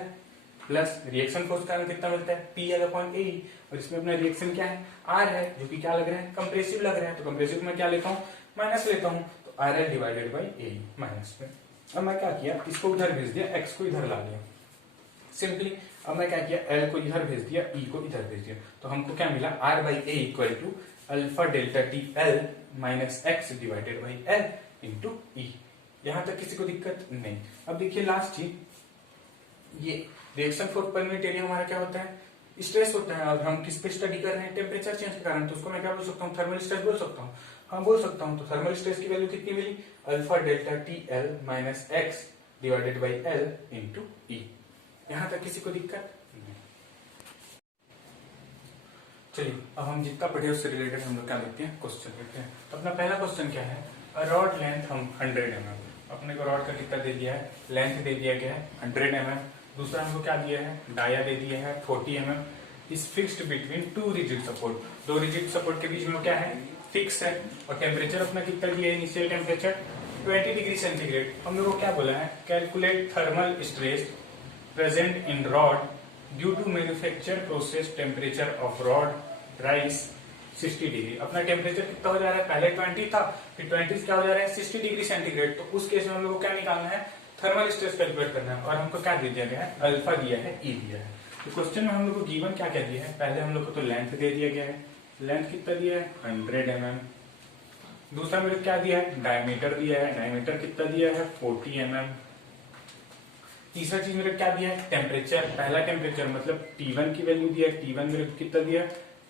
plus reaction force का कितना मिलता है, पी एल अपॉन ए। और इसमें अपना रिएक्शन क्या है, आर है, जो कि क्या लग रहा है, कंप्रेसिव लग रहा है। तो कंप्रेसिव में क्या लेता हूँ, माइनस लेता हूँ। तो are L divided by A minus में। अब मैं क्या किया, इसको उधर भेज दिया, एक्स को इधर ला दिया सिंपली। अब मैं क्या किया, एल को इधर भेज दिया, ई को इधर भेज दिया। तो हमको क्या मिला, R by A equal to alpha delta T L minus X divided by L into E. यहां तक किसी को दिक्कत नहीं। अब देखिए लास्ट चीज, ये reaction force per unit area हमारा क्या होता है, स्ट्रेस होता है। और हम किस पे स्टडी कर रहे हैं, टेम्परेचर चेंज के कारण। तो उसको मैं क्या बोल सकता हूँ, थर्मल स्ट्रेस बोल सकता हूँ, हाँ बोल सकता हूँ। तो थर्मल स्ट्रेस की वैल्यू कितनी मिली, alpha delta T L minus X divided by L into E. यहां तक किसी को दिक्कत नहीं। चलिए अब हम जितना पढ़े उससे रिलेटेड हम लोग क्या देखते हैं, क्वेश्चन देखते हैं। तो अपना पहला क्वेश्चन क्या है, रॉड लेंथ हम 100 mm, अपने को रॉड का कितना दे दिया है, लेंथ दे दिया गया है 100 mm। दूसरा हमको क्या दिया है, डाया दे दिया है 40 mm। Is fixed between two rigid support, दो रिजिड सपोर्ट के बीच में क्या है, फिक्स है। और टेम्परेचर अपना कितना दिया है, इनिशियल टेम्परेचर 20 डिग्री सेंटीग्रेड। हम लोग को क्या बोला है, calculate thermal stress present in rod due to manufacture process temperature of rod rise 60 डिग्री। अपना टेम्परेचर कितना हो जा रहा है, पहले 20 था, फिर 20 क्या हो जा रहा है 60 डिग्री सेंटीग्रेड। तो उस केस में हम लोग को क्या निकालना है, थर्मल स्ट्रेस कैलकुलेट करना है। और हमको क्या दे दिया गया है, अल्फा दिया है, ई दिया है। तो क्वेश्चन में हम लोग को गिवन क्या क्या दिया है, पहले हम लोग को तो लेंथ दे दिया गया है, लेंथ कितना दिया है 100 mm। दूसरा मेरे को क्या दिया है, डायमीटर दिया है, डायमीटर कितना दिया है 40 mm। तीसरा चीज मेरे क्या दिया है, टेम्परेचर, पहला टेम्परेचर मतलब T1 की वैल्यू दिया है, T1 मेरे को कितना दिया है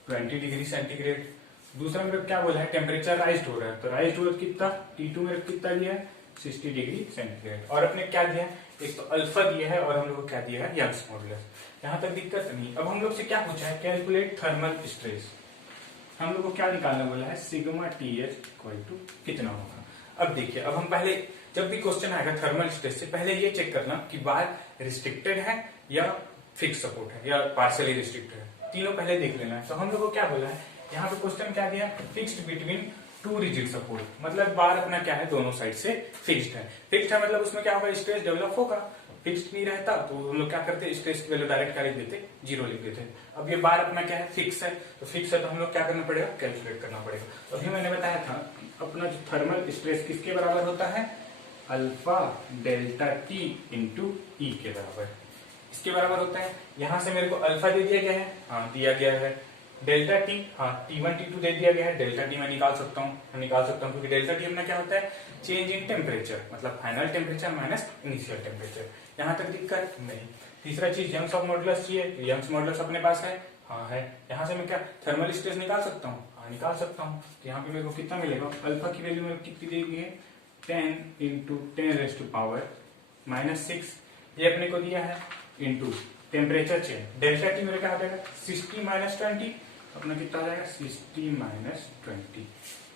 20 डिग्री सेंटीग्रेड। दूसरा मेरे क्या बोला है, टेम्परेचर राइज हो रहा है, तो राइज हो कितना, T2 मेरे कितना दिया है 60 डिग्री सेंटीग्रेड। और अपने क्या दिया है, एक तो अल्फा दिया है और हम लोग को क्या दिया है, यंग्स मॉडुलस। यहाँ तक दिक्कत नहीं। अब हम लोग से क्या पूछा है, कैलकुलेट थर्मल स्ट्रेस। हम लोग को क्या निकालना बोला है, सिग्मा TH इक्वल टू कितना होगा। अब देखिए, अब हम पहले जब भी क्वेश्चन आएगा थर्मल स्ट्रेस से पहले ये चेक करना कि बार रिस्ट्रिक्टेड है या फिक्स सपोर्ट है या पार्शियली रिस्ट्रिक्टेड है, तीनों पहले देख लेना है। तो हम लोग को क्या बोला है, यहाँ पे क्वेश्चन क्या दिया, fixed between two rigid support, मतलब बार अपना क्या है, दोनों साइड से फिक्स्ड है। फिक्स्ड है मतलब उसमें क्या होगा, स्ट्रेस डेवलप होगा। फिक्स्ड नहीं रहता तो हम लोग क्या करते, स्ट्रेस की वैल्यू डायरेक्ट क्या लिख देते, 0 लिख देते। अब ये बार अपना क्या है, फिक्स है। तो फिक्स है तो हम लोग क्या करना पड़ेगा, कैलकुलेट करना पड़ेगा। तो अभी मैंने बताया था अपना जो थर्मल स्ट्रेस किसके बराबर होता है, अल्फा डेल्टा टी इंटू ई के बराबर, इसके बराबर होता है। यहां से मेरे को अल्फा दे दिया गया है, हाँ दिया गया है। डेल्टा टी, हाँ T1 T2 दे दिया गया है। डेल्टा टी मैं निकाल सकता हूँ, क्योंकि डेल्टा टी अपना क्या होता है, चेंज इन टेम्परेचर, मतलब final temperature minus initial temperature. यहाँ तक दिक्कत नहीं। तीसरा चीज यंग्स ऑफ मॉडुलस चाहिए, यंग्स मॉडुलस अपने पास है, हाँ है। यहाँ से मैं क्या थर्मल स्ट्रेस निकाल सकता हूँ, हाँ निकाल सकता हूँ। तो यहाँ पे मेरे को कितना मिलेगा, अल्फा की वैल्यू मेरे को कितनी दी गई है, 10 इंटू 10⁻⁻�6 ये अपने को दिया है, into temperature change. Delta T मेरे क्या आ जाएगा 60-20, अपना कितना आ जाएगा 60-20।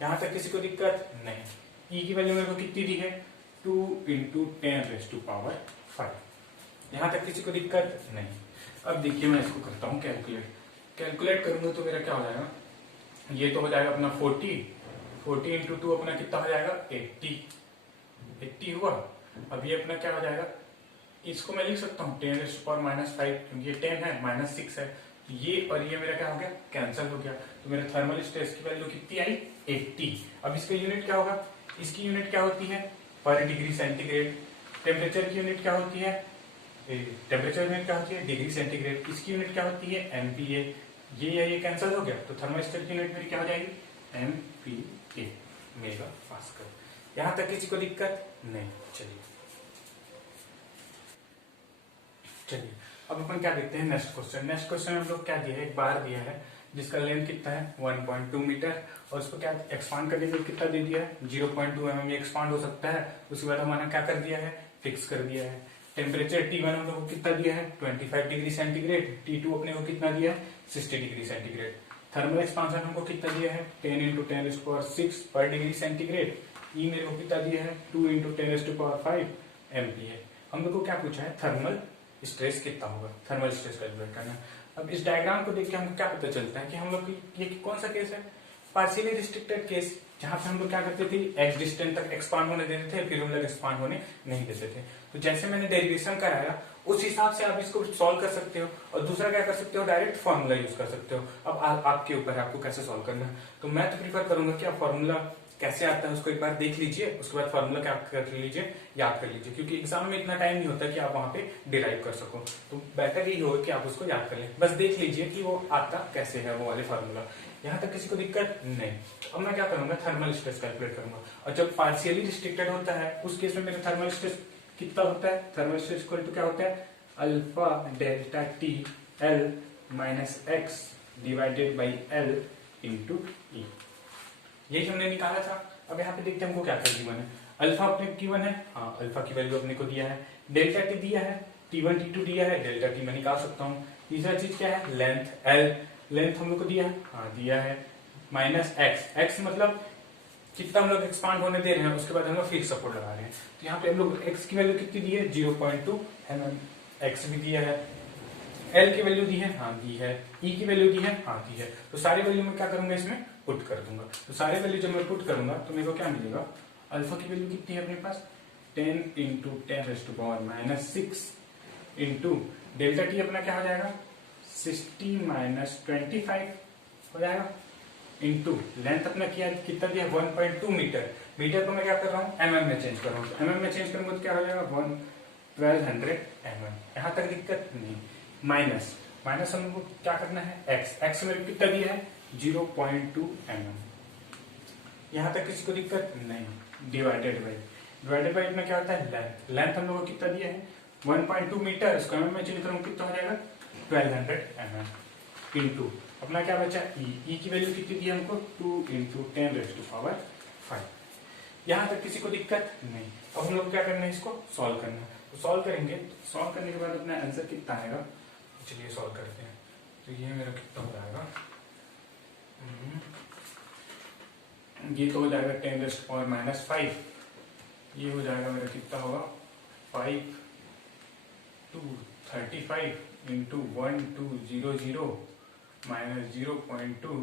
यहाँ तक किसी को दिक्कत नहीं। ई की वैल्यू मेरे को कितनी दी है, 2 इंटू 10⁻⁵। यहाँ तक किसी को दिक्कत नहीं। अब देखिए मैं इसको करता हूँ कैलकुलेट करूंगा तो मेरा क्या हो जाएगा, ये तो हो जाएगा अपना 40 इंटू 2 अपना कितना हो जाएगा 80 हुआ। अब ये अपना क्या हो जाएगा, इसको मैं लिख सकता हूँ 10⁻⁵, क्योंकि ये 10 है, -6 है। तो ये और ये मेरा क्या हो गया, कैंसिल हो गया। तो मेरे थर्मल स्ट्रेस की वैल्यू कितनी आई, 80। अब इसका यूनिट क्या होगा, इसकी यूनिट क्या होती है, पर डिग्री सेंटीग्रेड। टेम्परेचर की यूनिट क्या होती है, टेम्परेचर यूनिट क्या होती है, डिग्री सेंटीग्रेड। इसकी यूनिट क्या होती है, MPa। ये कैंसिल हो गया, तो थर्मल स्ट्रेस की यूनिट मेरी क्या हो जाएगी, MPa, मेगा पास्कल। यहाँ तक किसी को दिक्कत नहीं। चलिए अब अपन क्या देखते हैं नेक्स्ट क्वेश्चन में हम लोग क्या दिया है, एक बार दिया है जिसका लेंथ कितना है 1.2 मीटर, और उसको क्या एक्सपांड करने के लिए कितना दे दिया है 0.2 mm एक्सपांड हो सकता है। उसके बाद हमारा क्या कर दिया है, फिक्स कर दिया है। टेम्परेचर T1 हम लोग को कितना दिया है 25 डिग्री सेंटीग्रेड, T2 अपने को कितना दिया है 60 डिग्री सेंटीग्रेड। थर्मल एक्सपांशन हमको कितना दिया है 10 इंटू 10⁶ पर डिग्री सेंटीग्रेड। ई मेरे को कितना दिया है 2 इंटू 10⁵ एम्पियर। हम लोग को क्या पूछा है थर्मल स्ट्रेस कितना होगा, थर्मल स्ट्रेस कैलकुलेट करना। अब इस डायग्राम को देख के हमको क्या पता चलता है कि हम लोग ये कौन सा केस है, पार्शियली रिस्ट्रिक्टेड केस, जहां पे हम लोग क्या करते थे एक्स डिस्टेंस तक एक्सपांड होने देते थे, फिर हम लोग एक्सपांड होने नहीं देते थे। तो जैसे मैंने डेरिवेशन कराया उस हिसाब से आप इसको सॉल्व कर सकते हो, और दूसरा क्या कर सकते हो डायरेक्ट फॉर्मूला यूज कर सकते हो। अब आपके ऊपर है आपको कैसे सॉल्व करना है। तो मैं तो प्रीफर करूंगा कि आप फॉर्मूला कैसे आता है उसको एक बार देख लीजिए, उसके बाद फॉर्मूला क्या कर लीजिए, याद कर लीजिए, क्योंकि एग्जाम में इतना टाइम नहीं होता कि आप वहां पे डिराइव कर सको। तो बेटर यही होगा कि आप उसको याद कर लें, बस देख लीजिए कि वो आता कैसे है वो वाले फॉर्मूला। यहाँ तक किसी को दिक्कत नहीं। अब मैं क्या करूंगा थर्मल स्ट्रेस कैलकुलेट करूंगा, और जब पार्शियली रिस्ट्रिक्टेड होता है उस केस में मेरा थर्मल स्ट्रेस कितना होता है, थर्मल स्ट्रेस इक्वल टू क्या होता है alpha delta T L minus X divided by L into E. यही हमने निकाला था। अब यहाँ पे देखते हैं हमको क्या क्या गिवन है। अल्फा अपने गिवन है, हाँ अल्फा की वैल्यू अपने को दिया है, डेल्टा टी दिया है, T1 T2 दिया है, डेल्टा टी मैं निकाल सकता हूँ। तीसरा चीज क्या है लेंथ एल, लेंथ हम लोग को दिया है, हाँ दिया है, माइनस एक्स, एक्स मतलब कितना हम लोग एक्सपांड होने दे रहे हैं, उसके बाद हम लोग फिक्स सपोर्ट लगा रहे हैं। तो यहाँ पे हम लोग एक्स की वैल्यू कितनी दी है 0.2 mm, एक्स भी दिया है, एल की वैल्यू दी है, हाँ दी है, ई की वैल्यू दी है, हाँ दी है। तो सारी वैल्यू मैं क्या करूंगा इसमें पुट कर दूंगा। तो सारे वैल्यू जब मैं पुट करूंगा तो मेरे को क्या मिलेगा, अल्फा की वैल्यू कितनी है अपने पास 10 इंटू 10⁻⁻6 इंटू डेल्टा टी अपना क्या हो जाएगा 60 माइनस 25 हो जाएगा, इंटू लेंथ अपना कितना दिया 1.2 मीटर, मीटर को मैं क्या कर रहा हूँ mm में चेंज कर रहा हूँ। तो mm में चेंज करूंगा तो क्या हो जाएगा 1200 mm। यहाँ तक दिक्कत नहीं। माइनस माइनस हमको क्या करना है x, x में कितना दिया है 0.2 mm। यहाँ तक किसी को दिक्कत नहीं। डिवाइडेड बाई में क्या होता है लेंथ, लेंथ हम लोग को कितना दिया है 1.2 मीटर, इसको mm में चेंज करूंगा कितना हो जाएगा 1200 mm इंटू अपना क्या बचा ई की वैल्यू कितनी दी हमको 2 इंटू 10⁵। यहाँ तक किसी को दिक्कत नहीं। अब हम लोग क्या करना है इसको सॉल्व करना है। तो सॉल्व करेंगे, सॉल्व करने के बाद अपना आंसर कितना आएगा, चलिए सॉल्व करते हैं। तो ये मेरा कितना हो जाएगा, ये तो हो जाएगा 10⁻⁵, ये हो जाएगा मेरा कितना होगा 5 to 35 into 1200 minus 0.2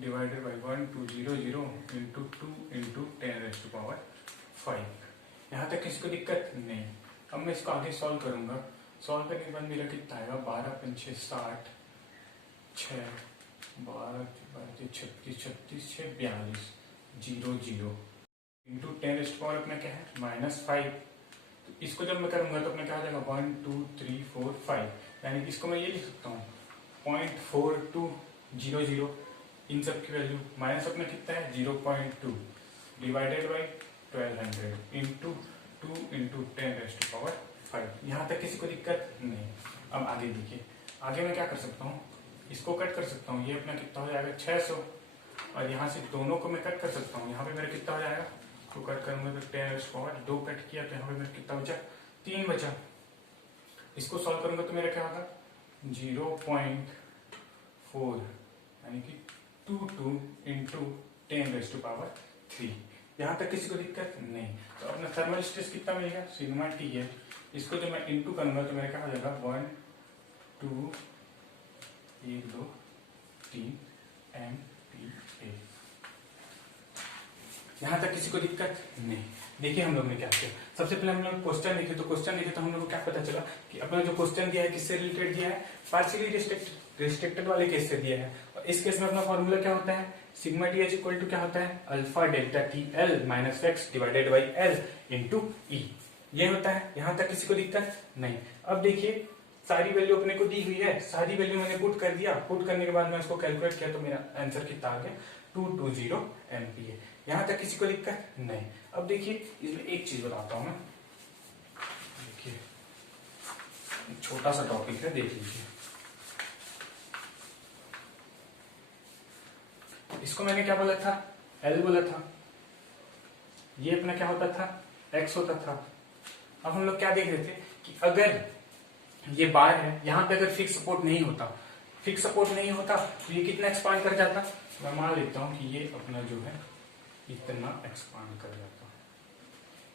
divided by 1200 into 2 into 10⁵। यहाँ तक किसी को दिक्कत नहीं। अब मैं इसको आगे सॉल्व करूंगा, सॉल्व करने के बाद मेरा कितना आएगा 12 पंचे 60, 6 12 36 36 6 42 00 इंटू 10⁻अपना क्या है -5। तो इसको जब मैं करूंगा तो अपना क्या हो जाएगा 1 2 3 4 5, यानी कि इसको मैं ये लिख सकता हूँ 0.4200। इन सब की वैल्यू माइनस अपना कितना है 0.2 डिवाइडेड बाई 1200 इंटू 2 इंटू 10⁵। यहाँ तक किसी को दिक्कत नहीं। अब आगे देखिए, आगे मैं क्या कर सकता हूँ इसको कट कर सकता हूँ, ये अपना कितना हो जाएगा 600, और यहाँ से दोनों को मैं कट कर सकता हूँ। यहाँ पे मेरा कितना हो जाएगा, तो कट करूंगा तो 10⁻, 2 कट किया तो यहाँ पे मेरा कितना बचा 3 बचा। इसको सॉल्व करूंगा तो मेरा क्या होगा 0.4 यानी कि 22 इंटू 10⁻3। यहाँ तक किसी को दिक्कत नहीं। तो अपना थर्मल स्ट्रेस कितना मिलेगा सिग्मा टी है, इसको जब मैं इंटू करूंगा तो मेरा क्या हो जाएगा 1 2 1 2 3 MPa। यहाँ तक किसी को दिक्कत नहीं। देखिए हम लोग ने क्या किया, सबसे पहले हम लोग क्वेश्चन लिखे, तो क्वेश्चन लिखे तो हम लोग को क्या पता चला कि अपना जो क्वेश्चन दिया है किससे रिलेटेड दिया है, पार्शियली रिस्ट्रिक्टेड वाले केस से दिया है। और इस केस में अपना फॉर्मूला क्या होता है sigma T H equal to क्या होता है alpha delta T L minus X divided by L into E, ये होता है। यहाँ तक किसी को दिक्कत नहीं। अब देखिए सारी वैल्यू अपने को दी हुई है, सारी वैल्यू मैंने पुट कर दिया, पुट करने के बाद मैं इसको कैलकुलेट किया तो मेरा आंसर कितना आ गया 220 MPa। यहाँ तक किसी को दिक्कत नहीं। अब देखिए इसमें एक चीज बताता हूं मैं, देखिए छोटा सा टॉपिक है, देख लीजिए। इसको मैंने क्या बोला था L बोला था, ये अपना क्या होता था X होता था। अब हम लोग क्या देख रहे थे कि अगर ये बार है, यहाँ पे अगर फिक्स सपोर्ट नहीं होता, फिक्स सपोर्ट नहीं होता तो ये कितना एक्सपांड कर जाता, मैं मान लेता हूँ कि ये अपना जो है इतना एक्सपांड कर जाता,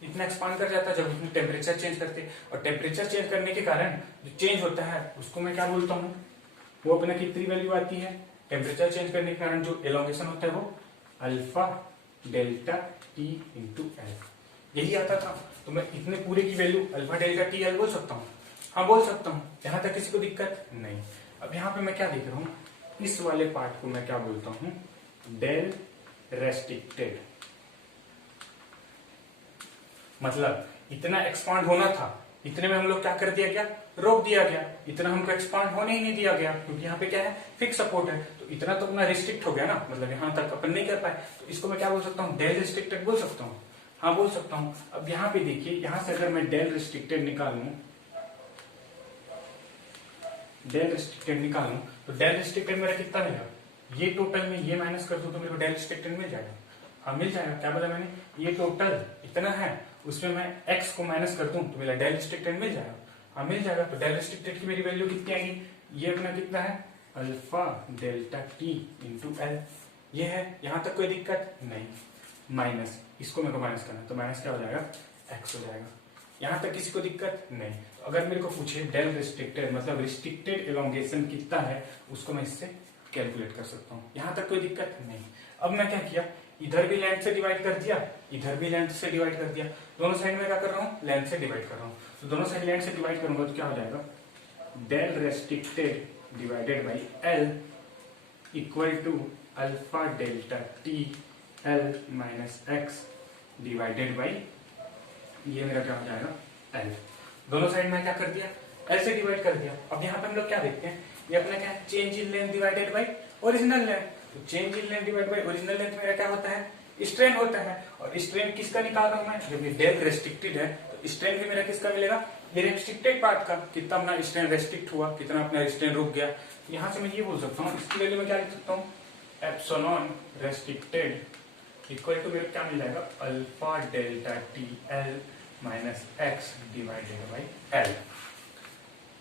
इतना एक्सपांड कर जाता जब उसमें टेम्परेचर चेंज करते, और टेम्परेचर चेंज करने के कारण जो चेंज होता है उसको मैं क्या बोलता हूँ, वो अपना कितनी वैल्यू आती है, टेम्परेचर चेंज करने के कारण जो एलोंगेशन होता है वो alpha delta T into L, यही आता था। तो मैं इतने पूरे की value alpha delta T L बोल सकता हूँ, हाँ बोल सकता हूँ, यहाँ तक किसी को दिक्कत नहीं। अब यहाँ पे मैं क्या देख रहा हूँ, इस वाले पार्ट को मैं क्या बोलता हूँ, डेल रेस्ट्रिक्टेड, मतलब इतना एक्सपांड होना था, इतने में हम लोग क्या कर दिया गया, रोक दिया गया, इतना हमको एक्सपांड होने ही नहीं दिया गया, क्योंकि यहाँ पे क्या है, फिक्स सपोर्ट है, तो इतना तो अपना रिस्ट्रिक्ट हो गया ना, मतलब यहाँ तक अपन नहीं कर पाए, तो इसको मैं क्या बोल सकता हूँ, डेल रिस्ट्रिक्टेड बोल सकता हूँ, हाँ बोल सकता हूँ। अब यहाँ पे देखिए, यहाँ से अगर मैं डेल रिस्ट्रिक्टेड निकालूं, डेल रिस्ट्रिक्टेड निकालूं तो डेल रिस्ट्रिक्टेड मेरा कितना मिलेगा, ये टोटल में ये माइनस कर दूं तो मेरे को डेल रिस्ट्रिक्टेड मिल जाएगा, हाँ मिल जाएगा। क्या बोला मैंने, ये टोटल इतना है, उसमें मैं x को माइनस कर दूं तो मेरा डेल रिस्ट्रिक्टेड मिल जाएगा, हाँ मिल जाएगा। तो डेल रिस्ट्रिक्टेड की मेरी वैल्यू कितनी आएगी, ये अपना कितना है, alpha delta T into L, ये है, यहाँ तक कोई दिक्कत नहीं। माइनस, इसको मेरे को माइनस करना है तो माइनस क्या हो जाएगा, x हो जाएगा, यहाँ तक किसी को दिक्कत नहीं। तो अगर मेरे को पूछे डेल रिस्ट्रिक्टेड मतलब रिस्ट्रिक्टेड एलोंगेशन कितना है, उसको मैं इससे कैलकुलेट कर सकता हूँ, यहाँ तक कोई दिक्कत नहीं। अब मैं क्या किया, इधर भी लेंथ से डिवाइड कर दिया, इधर भी लेंथ से डिवाइड कर दिया, दोनों साइड में क्या कर रहा हूँ, लेंथ से डिवाइड कर रहा हूँ, तो दोनों साइड लेंथ से डिवाइड करूंगा तो क्या हो जाएगा, del restricted divided by L equal to alpha delta T L minus X divided by, ये मेरा क्या हो जाएगा, एल। दोनों साइड में क्या कर दिया, एल से डिवाइड कर दिया। अब यहाँ पे हम लोग क्या देखते हैं, ये अपना क्या है, change in length divided by original length, तो change in length divide by original length मेरा क्या होता है, स्ट्रेन होता है, और स्ट्रेन किसका निकाल रहा हूं मैं, जब ये डेल रेस्ट्रिक्टेड है तो स्ट्रेन भी मेरा किसका मिलेगा, ये रेस्ट्रिक्टेड पार्ट का, कितना अपना स्ट्रेन रेस्ट्रिक्ट हुआ, कितना अपना स्ट्रेन रुक गया। तो यहाँ से मैं ये बोल सकता हूँ, इसकी वैल्यू में क्या लिख सकता हूँ, एप्सिलॉन रेस्ट्रिक्टेड इक्वल टू मेरे क्या मिल जाएगा, alpha delta T L minus X divided by L.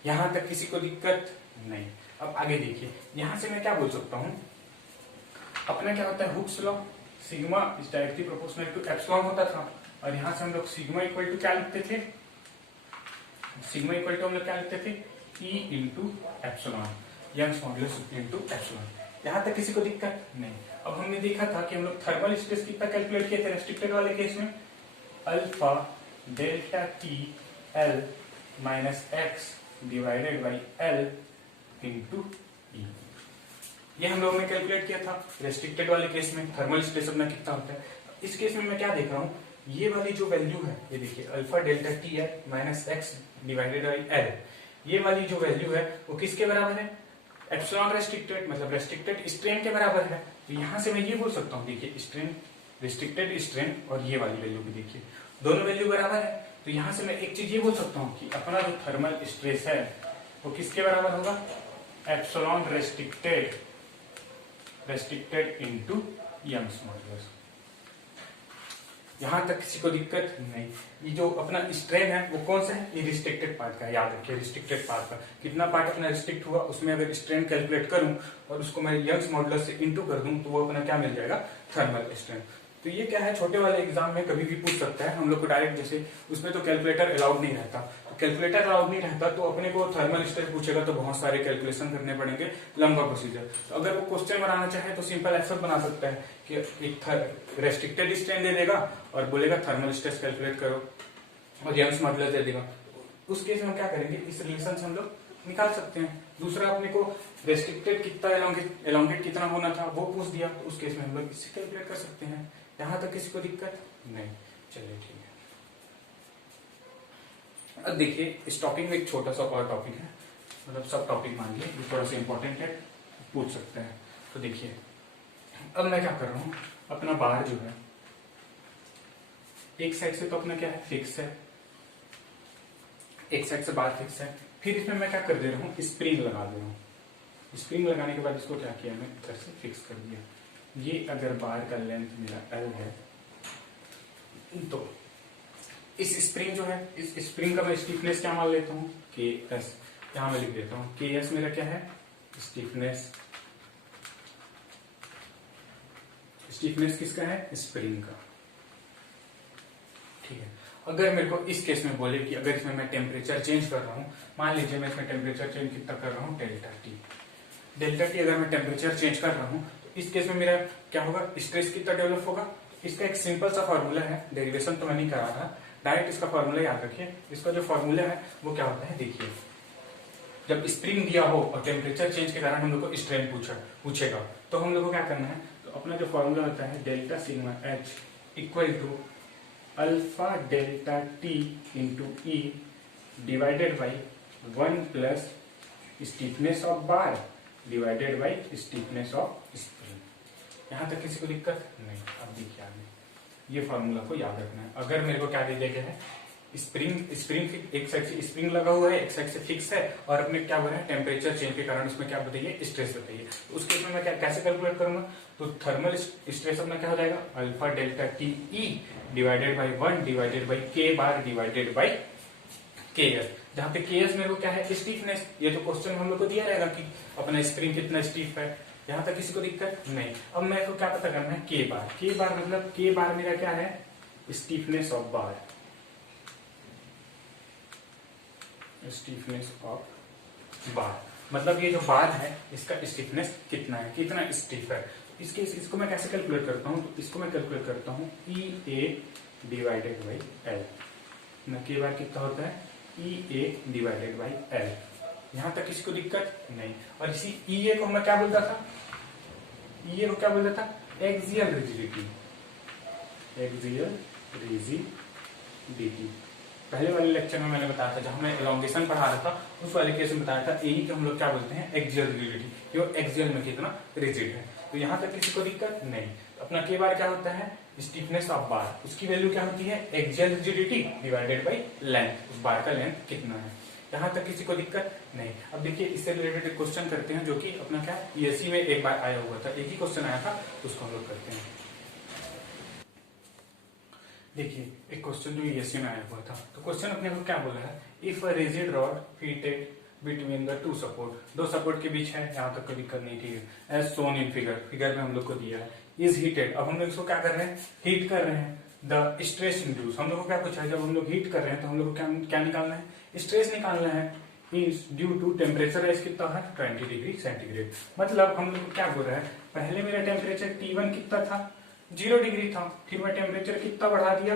यहां तक किसी को दिक्कत नहीं। अब आगे देखिए, यहां से मैं क्या बोल सकता हूं, अपना क्या होता है, Hooke's law, sigma is directly proportional to epsilon होता था, और यहां से हम लोग सिग्मा इक्वल टू क्या लिखते थे, सिग्मा इक्वल टू हम लोग क्या लिखते थे, E into epsilon, Young's modulus into epsilon. यहां तक किसी को दिक्कत नहीं। अब हमने देखा था कि हम लोग थर्मल स्ट्रेस कितना कैलकुलेट किए थे रेस्ट्रिक्टेड वाले केस में, alpha delta T L minus X divided by L into E, ये हम लोगों ने कैलकुलेट किया था रेस्ट्रिक्टेड वाले केस में थर्मल स्ट्रेस अपना कितना होता है। इस केस में मैं क्या देख रहा हूँ, ये वाली जो वैल्यू है, ये देखिए alpha delta T L minus X divided by L, ये वाली जो वैल्यू है वो किसके बराबर है, एप्सिलॉन रेस्ट्रिक्टेड मतलब रेस्ट्रिक्टेड स्ट्रेन के बराबर है। तो यहां से मैं ये बोल सकता हूँ, देखिए स्ट्रेन, रेस्ट्रिक्टेड स्ट्रेन और ये वाली वैल्यू भी देखिए दोनों वैल्यू बराबर है। तो यहां से मैं एक चीज ये बोल सकता हूँ कि अपना जो थर्मल स्ट्रेस है वो किसके बराबर होगा, epsilon restricted into Young's modulus. यहां तक किसी को दिक्कत नहीं। ये जो अपना स्ट्रेन है वो कौन सा है, ये रिस्ट्रिक्टेड पार्ट का है, याद रखिए रिस्ट्रिक्टेड पार्ट का कितना पार्ट अपना रिस्ट्रिक्ट हुआ, उसमें अगर स्ट्रेन कैलकुलेट करूं और उसको मैं यंग्स मॉडुलस से इनटू कर दूं तो वो अपना क्या मिल जाएगा, थर्मल स्ट्रेन। तो ये क्या है, छोटे वाले एग्जाम में कभी भी पूछ सकता है हम लोग को डायरेक्ट, जैसे उसमें तो कैलकुलेटर अलाउड नहीं रहता, तो कैलकुलेटर अलाउड नहीं रहता तो अपने को थर्मल स्ट्रेस पूछेगा तो बहुत सारे कैलकुलेशन करने पड़ेंगे, लंबा प्रोसीजर। तो अगर वो क्वेश्चन बनाना चाहे तो सिंपल ऐसा बना सकता है कि एक रेस्ट्रिक्टेड स्ट्रेन दे देगा और बोलेगा थर्मल स्ट्रेस कैलकुलेट करो और यंग्स मॉडुलस दे देगा। उस केस में हम क्या करेंगे, इस रिलेशन से हम लोग निकाल सकते हैं। दूसरा अपने को रेस्ट्रिक्टेड कितना एलोंगेट कितना होना था वो पूछ दिया, तो उस केस में हम लोग इससे कैलकुलेट कर सकते हैं। यहां तक किसी को दिक्कत नहीं, चलिए ठीक है। अब देखिए स्टॉकिंग में एक छोटा सा और टॉपिक है, मतलब सब टॉपिक मान लीजिए, ये थोड़ा सा इंपॉर्टेंट है, पूछ सकते हैं। तो देखिए अब मैं क्या कर रहा हूं, अपना बार जो है एक साइड से तो अपना क्या है, फिक्स है, एक साइड से बार फिक्स है, फिर इसमें मैं क्या कर दे रहा हूँ, स्प्रिंग लगा दे रहा हूँ। स्प्रिंग लगाने के बाद इसको क्या किया, मैं इधर से फिक्स कर दिया। ये अगर बार का लेंथ मेरा एल है तो इस स्प्रिंग जो है, इस स्प्रिंग का मैं स्टिफनेस क्या मान लेता हूँ, के एस, यहाँ मैं लिख देता हूँ के एस मेरा क्या है, स्टीफनेस, स्टीफनेस किसका है? स्प्रिंग का। ठीक है, अगर मेरे को इस केस में बोले कि अगर इसमें मैं टेम्परेचर चेंज कर रहा हूं, मान लीजिए मैं इसमें टेम्परेचर चेंज कितना कर रहा हूं, डेल्टा टी। डेल्टा टी अगर मैं टेम्परेचर चेंज कर रहा हूं तो इस केस में मेरा क्या होगा? स्ट्रेस कितना डेवलप होगा? इसका एक सिंपल सा फॉर्मूला है, डेरिवेशन तो मैं नहीं करा रहा, डायरेक्ट इसका फॉर्मूला याद रखिए। इसका जो फॉर्मूला है वो क्या होता है, देखिए, जब स्प्रिंग दिया हो और टेम्परेचर चेंज के कारण हम लोग को स्ट्रेन पूछेगा तो हम लोग को क्या करना है? तो अपना जो फॉर्मूला होता है delta sigma H equal to alpha delta T into E divided by 1 plus stiffness of bar divided by stiffness of spring. यहां तक किसी को दिक्कत नहीं? अब देखिए आगे ये फॉर्मूला को याद रखना है। अगर मेरे को क्या दे दिया गया है, स्प्रिंग एक साइड से स्प्रिंग लगा हुआ है, एक साइड से फिक्स है, और अपने क्या हुआ है, टेम्परेचर चेंज के कारण उसमें क्या बताइए, स्ट्रेस बताइए। तो उस केस में मैं कैसे कैलकुलेट करूंगा? तो थर्मल स्ट्रेस अपना क्या हो जाएगा? Alpha delta T E divided by 1 divided by के बार डिवाइडेड बाई के एस, जहां पे के एस मेरे को क्या है, स्टीफनेस। ये जो क्वेश्चन हम लोग को दिया रहेगा कि अपना स्प्रिंग कितना स्टीफ है, यहां तक किसी को दिक्कत नहीं। अब मेरे को क्या पता करना है? के बार। के बार मतलब के बार मेरा क्या है? Stiffness of bar, stiffness of बार मतलब ये जो बार है इसका स्टीफनेस कितना है, कितना स्टीफ है। इसको मैं कैसे कैलकुलेट करता हूं? तो इसको मैं कैलकुलेट करता हूं ई ए डिवाइडेड बाई एल। के बार कितना होता है? ई ए डिवाइडेड बाई एल। यहां तक किसी को दिक्कत नहीं। और इसी ई ए को मैं क्या बोलता था? ई ए को क्या बोलता था? Axial rigidity, axial rigidity. पहले वाले लेक्चर में मैंने बताया था, जहां मैं एलोंगेशन पढ़ा रहा था, उस वाले केस में बताया था यही कि हम लोग क्या बोलते हैं, एक्सियल रिजिडिटी। ये एक्सियल में कितना रिजिड है। तो यहां तक किसी को दिक्कत नहीं। अपना के बार क्या होता है? स्टीफनेस ऑफ बार। उसकी वैल्यू क्या होती है? Axial rigidity divided by length. उस बार का लेंथ कितना है। यहां तक किसी को दिक्कत नहीं। अब देखिए इससे रिलेटेड एक क्वेश्चन करते हैं, जो कि अपना क्या ईएससी में एक बार आया हुआ था, एक ही क्वेश्चन आया था, उसको हम लोग करते हैं। देखिए एक क्वेश्चन जो ईएससी में आया हुआ था, तो क्वेश्चन अपने को क्या बोला है? If a rigid rod heated between the two support, दो सपोर्ट के बीच है, यहाँ तक कोई दिक्कत नहीं, ठीक है। एज सोन इन फिगर में हम लोग को दिया है, इज हीटेड। अब हम लोग इसको क्या कर रहे हैं? हीट कर रहे हैं। द स्ट्रेस इंड्यूस, हम लोग को क्या पूछा है? जब हम लोग हीट कर रहे हैं तो हम लोग को क्या निकालना है? स्ट्रेस निकालना है। Is due to temperature rise कितना है? 20 डिग्री सेंटीग्रेड। मतलब हम लोग को क्या बोल रहा है? पहले मेरा टेम्परेचर T1 कितना था? 0 डिग्री था। फिर मैं टेम्परेचर कितना बढ़ा दिया?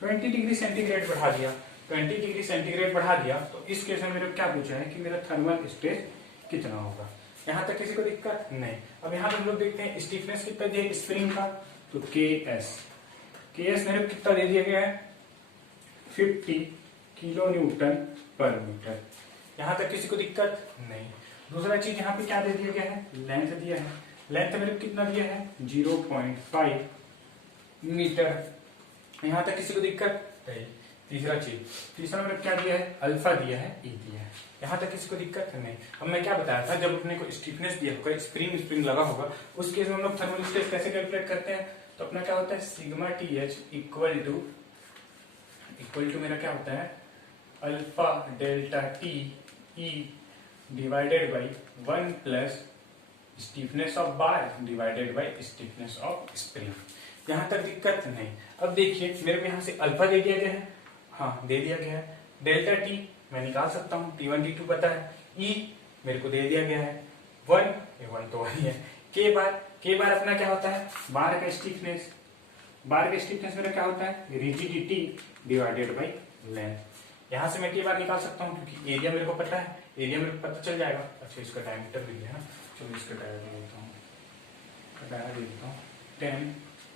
20 डिग्री सेंटीग्रेड बढ़ा दिया। 20 डिग्री सेंटीग्रेड बढ़ा दिया। तो इस केस में मेरे क्या पूछा है कि मेरा थर्मल स्ट्रेस कितना होगा। यहां तक किसी को दिक्कत नहीं। अब यहाँ पे हम लोग देखते हैं स्टीफनेस कितना दिया स्प्रिंग का, तो के एस मेरे कितना दे दिया गया है? 50 किलो न्यूटन पर मीटर। यहां तक किसी को दिक्कत नहीं। दूसरा चीज यहाँ पे क्या दे दिया गया है? लेंथ दिया है। लेंथ मेरे कितना दिया है? 0.5 मीटर। यहां तक किसी को दिक्कत नहीं। तीसरा मेरे क्या दिया है? अल्फा दिया है, ई दिया है। यहां तक किसी को दिक्कत नहीं। अब मैं क्या बताया था, जब अपने को स्टीफनेस दिया होगा, स्प्रिंग लगा होगा, उस केस में हम लोग थर्मल स्ट्रेस कैसे कैलकुलेट करते हैं? तो अपना क्या होता है? Sigma T H equal to मेरा क्या होता है? Alpha delta T E divided by 1 plus stiffness of bar divided by stiffness of spring. यहां तक दिक्कत नहीं। अब देखिए मेरे को यहां से अल्फा दे दिया गया है, हाँ दे दिया गया है। डेल्टा टी मैं निकाल सकता हूँ, T1 T2 पता है। ई मेरे को दे दिया गया है 1, ये 1 तो वही है। के बार अपना क्या होता है? बार का स्टीफनेस मेरा क्या होता है? Rigidity divided by length. यहां से मैं के बार निकाल सकता हूँ क्योंकि एरिया मेरे को पता है, एरिया मेरे को पता चल जाएगा। अच्छा इसका डायमीटर भी है ना, चलो इसका डायमीटर दे देता हूँ, 10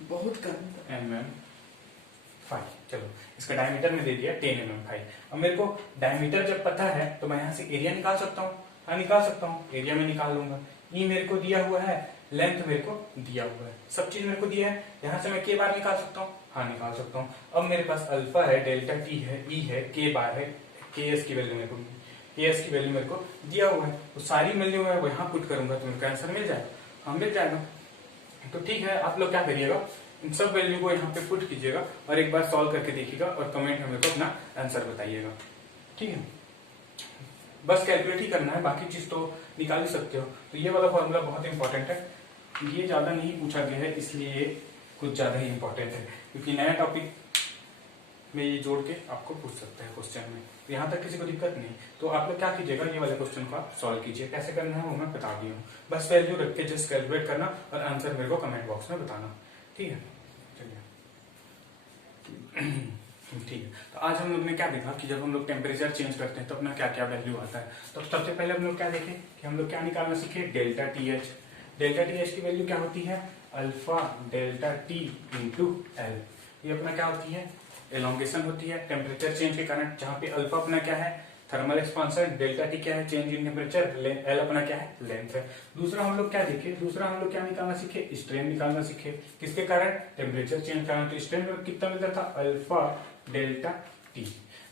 बहुत कम mm5। चलो इसका डायमीटर में दे दिया 10 mm5। अब मेरे को डायमीटर जब पता है तो मैं यहाँ से एरिया निकाल सकता हूँ। हाँ निकाल सकता हूँ, एरिया में निकाल लूंगा। ई मेरे को दिया हुआ है, लेंथ मेरे को दिया हुआ है, सब चीज मेरे को दिया है। यहाँ से मैं के बार निकाल सकता हूँ, हाँ निकाल सकता हूँ। अब मेरे पास अल्फा है, डेल्टा टी है, ई है, के बार है, के एस की वैल्यू मेरे को दिया हुआ है। तो सारी वैल्यू मैं यहाँ पुट करूंगा तो मेरे को आंसर मिल जाएगा। हाँ मिल जाएगा। तो ठीक है, आप लोग क्या करिएगा, इन सब वैल्यू को यहाँ पे पुट कीजिएगा और एक बार सॉल्व करके देखिएगा और कमेंट में मेरे को अपना आंसर बताइएगा। ठीक है, बस कैलकुलेट ही करना है, बाकी चीज तो निकाल ही सकते हो। तो ये वाला फॉर्मूला बहुत इंपॉर्टेंट है, ये ज्यादा नहीं पूछा गया है इसलिए कुछ ज्यादा ही इंपॉर्टेंट है, क्योंकि नया टॉपिक में ये जोड़ के आपको पूछ सकते हैं क्वेश्चन में। तो यहाँ तक किसी को दिक्कत नहीं। तो आप लोग क्या कीजिएगा, ये वाले क्वेश्चन को आप सॉल्व कीजिए, कैसे करना है वो मैं बता दी हूँ। बस वैल्यू रख के जस्ट कैलकुलेट करना और आंसर मेरे को कमेंट बॉक्स में बताना, ठीक है। चलिए ठीक है। तो आज हम लोग ने क्या देखा कि जब हम लोग टेम्परेचर चेंज करते हैं तो अपना क्या क्या वैल्यू आता है। तो सबसे पहले हम लोग क्या देखें कि हम लोग क्या निकालना सीखे, delta T H. Delta T H की वैल्यू क्या होती है, alpha delta T into L. ये अपना क्या होती है, एलोंगेशन होती है टेम्परेचर चेंज के कारण, जहां पे अल्फा अपना क्या है, थर्मल एक्सपांशन, डेल्टा टी क्या है, चेंज इन टेम्परेचर, एल अपना क्या है, लेंथ है। दूसरा हम लोग क्या देखे, दूसरा हम लोग क्या निकालना सीखे, स्ट्रेन निकालना सीखे। किसके कारण, टेम्परेचर चेंज कारण। तो स्ट्रेन में कितना मिलता था, alpha delta T,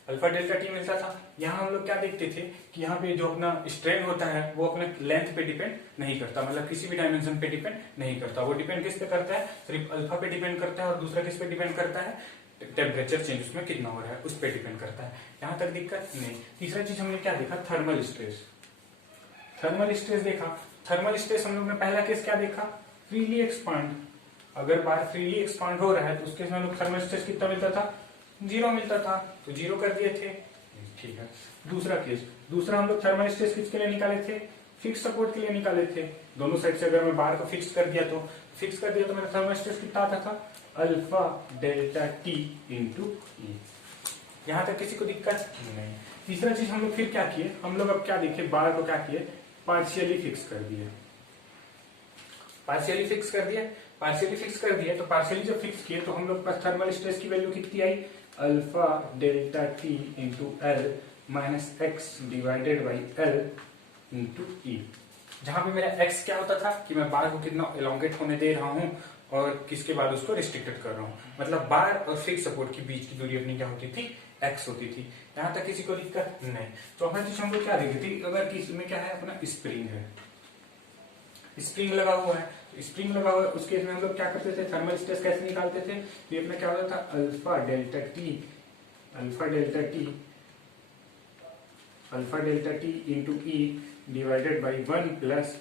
alpha delta T मिलता था। यहाँ हम लोग क्या देखते थे कि यहाँ पे जो अपना स्ट्रेन होता है वो अपने लेंथ पे डिपेंड नहीं करता, मतलब किसी भी डायमेंशन पे डिपेंड नहीं करता। वो डिपेंड किस पे करता है, सिर्फ अल्फा पे डिपेंड करता है, और दूसरा किस पे डिपेंड करता है, टेम्परेचर चेंज उसमें कितना हो रहा है उस पर डिपेंड करता है। यहां तक दिक्कत नहीं। तीसरा चीज हमने क्या देखा, थर्मल स्ट्रेस। थर्मल स्ट्रेस देखा, थर्मल स्ट्रेस हम लोग ने पहला केस क्या देखा, फ्रीली एक्सपांड। अगर बार फ्रीली एक्सपांड हो रहा है तो उसके हम लोग थर्मल स्ट्रेस कितना मिलता था, 0 मिलता था, तो 0 कर दिए थे, ठीक है। दूसरा केस, दूसरा हम लोग थर्मल स्ट्रेस किसके लिए निकाले थे, फिक्स सपोर्ट के लिए निकाले थे। दोनों साइड से अगर मैं बार को फिक्स कर दिया तो मेरा थर्मल स्ट्रेस कितना आता था, alpha delta T into E. यहां तक किसी को दिक्कत नहीं। तीसरा चीज हम लोग फिर क्या किए, हम लोग अब क्या देखे, बार को क्या किए, पार्शियली फिक्स कर दिए। पार्शियली फिक्स कर दिया, पार्शियली फिक्स कर दिया, तो पार्शियली जब फिक्स किए तो हम लोग पास थर्मल स्ट्रेस की वैल्यू कितनी आई, alpha delta T into L minus X divided by L into E. जहां पे मेरा एक्स क्या होता था कि मैं बार को कितना एलोंगेट होने दे रहा हूं और किसके बाद उसको रिस्ट्रिक्टेड कर रहा हूं, मतलब बार और फिक्स सपोर्ट के बीच की दूरी अपनी क्या होती थी, एक्स होती थी। यहां तक किसी को दिक्कत नहीं। तो अपना चीज हम लोग क्या देखी थी, अगर किसी में क्या है, अपना स्प्रिंग है, स्प्रिंग लगा हुआ है, तो स्प्रिंग लगा हुआ है उस केस में हम लोग क्या करते थे, थर्मल स्ट्रेस कैसे निकालते थे, तो ये अपना क्या होता था, alpha delta T, alpha delta T, alpha delta T into E divided by 1 plus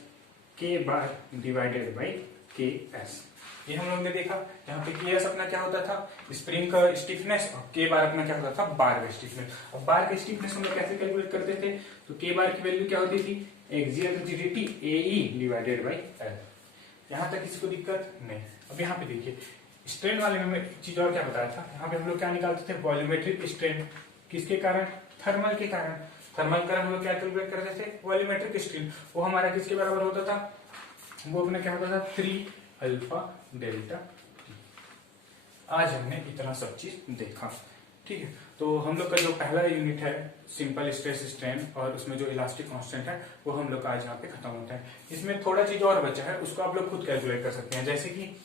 के बार डिवाइडेड बाई के एस। ये हम लोग ने देखा, यहाँ पे के एस अपना क्या होता था, स्प्रिंग का स्टिफनेस, और के बार अपना क्या होता था, बार का स्टिफनेस। अब बार का स्टिफनेस हम लोग कैसे कैलकुलेट करते थे, तो के बार की वैल्यू क्या होती थी, axial rigidity A divided by L. यहाँ तक किसी को दिक्कत नहीं। अब यहाँ पे देखिए, स्ट्रेन वाले में एक चीज और क्या बताया था, यहाँ पे हम लोग क्या निकालते थे, वॉल्यूमेट्रिक स्ट्रेन। किसके कारण, थर्मल के कारण। थर्मल कारण हम लोग क्या कैलकुलेट करते थे, वॉल्यूमेट्रिक स्ट्रेन। वो हमारा किसके बराबर होता था, वो अपना क्या होता था, 3 अल्फा डेल्टा टी। आज हमने इतना सब चीज देखा, ठीक है। तो हम लोग का जो पहला यूनिट है सिंपल स्ट्रेस स्ट्रेन और उसमें जो इलास्टिक कांस्टेंट है वो हम लोग का आज यहाँ पे खत्म होता है। इसमें थोड़ा चीज और बचा है, उसको आप लोग खुद कैलकुलेट कर सकते हैं। जैसे कि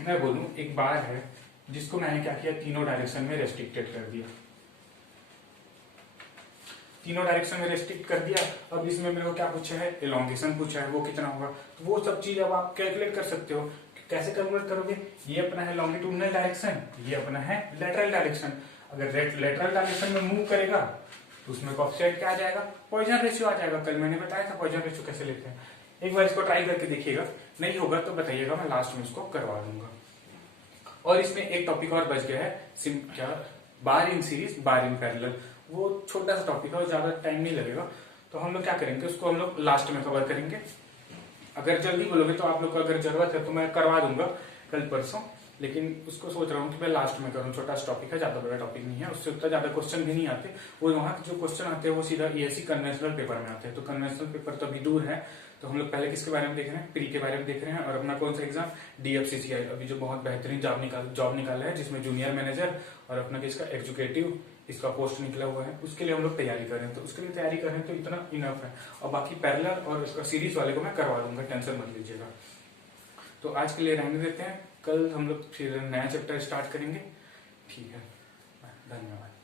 मैं बोलूं, एक बार है जिसको मैंने क्या किया, तीनों डायरेक्शन में रेस्ट्रिक्टेड कर दिया, तीनों डायरेक्शन में रेस्ट्रिक्ट कर दिया। अब इसमें मेरे को क्या पूछा है, एलोंगेशन पूछा है, वो कितना होगा, तो वो सब चीज अब आप कैलकुलेट कर सकते हो। कैसे कैलकुलेट करोगे, ये अपना है लॉन्गिट्यूडनल डायरेक्शन, ये अपना है लेटरल डायरेक्शन। अगर लेटरल डायरेक्शन में मूव करेगा तो उसमें कोएफिशिएंट क्या आ जाएगा, पॉइजन रेशियो आ जाएगा। कल मैंने बताया था पॉइजन रेशियो कैसे लेते हैं, एक बार इसको ट्राई करके देखिएगा, नहीं होगा तो बताइएगा, मैं लास्ट में इसको करवा दूंगा। और इसमें एक टॉपिक और बच गया है, क्या, बार in series bar in parallel. वो छोटा सा टॉपिक है और ज्यादा टाइम नहीं लगेगा, तो हम लोग क्या करेंगे, उसको हम लोग लास्ट में कवर करेंगे। अगर जल्दी बोलोगे तो आप लोग को अगर जरूरत है तो मैं करवा दूंगा कल परसों, लेकिन उसको सोच रहा हूँ कि मैं लास्ट में करूँ। छोटा सा टॉपिक है, ज्यादा बड़ा टॉपिक नहीं है, उससे उतना ज्यादा क्वेश्चन भी नहीं आते। वो वहाँ के जो क्वेश्चन आते हैं वो सीधा ईएससी कन्वेंशनल पेपर में आते हैं, तो कन्वेंशनल पेपर तो अभी दूर है। तो हम लोग पहले किसके बारे में देख रहे हैं, प्री के बारे में देख रहे हैं। और अपना कौन सा एग्जाम, डीएफसीसीआई, अभी जो बहुत बेहतरीन जॉब निकाला है, जिसमें जूनियर मैनेजर और अपना किसका एग्जीक्यूटिव इसका पोस्ट निकला हुआ है, उसके लिए हम लोग तैयारी कर रहे हैं। तो उसके लिए तैयारी कर रहे हैं तो इतना इनफ है। और बाकी पैरेलल और उसका सीरीज वाले को मैं करवा दूंगा, टेंशन मत लीजिएगा। तो आज के लिए रहने देते हैं, कल हम लोग फिर नया चैप्टर स्टार्ट करेंगे, ठीक है। धन्यवाद।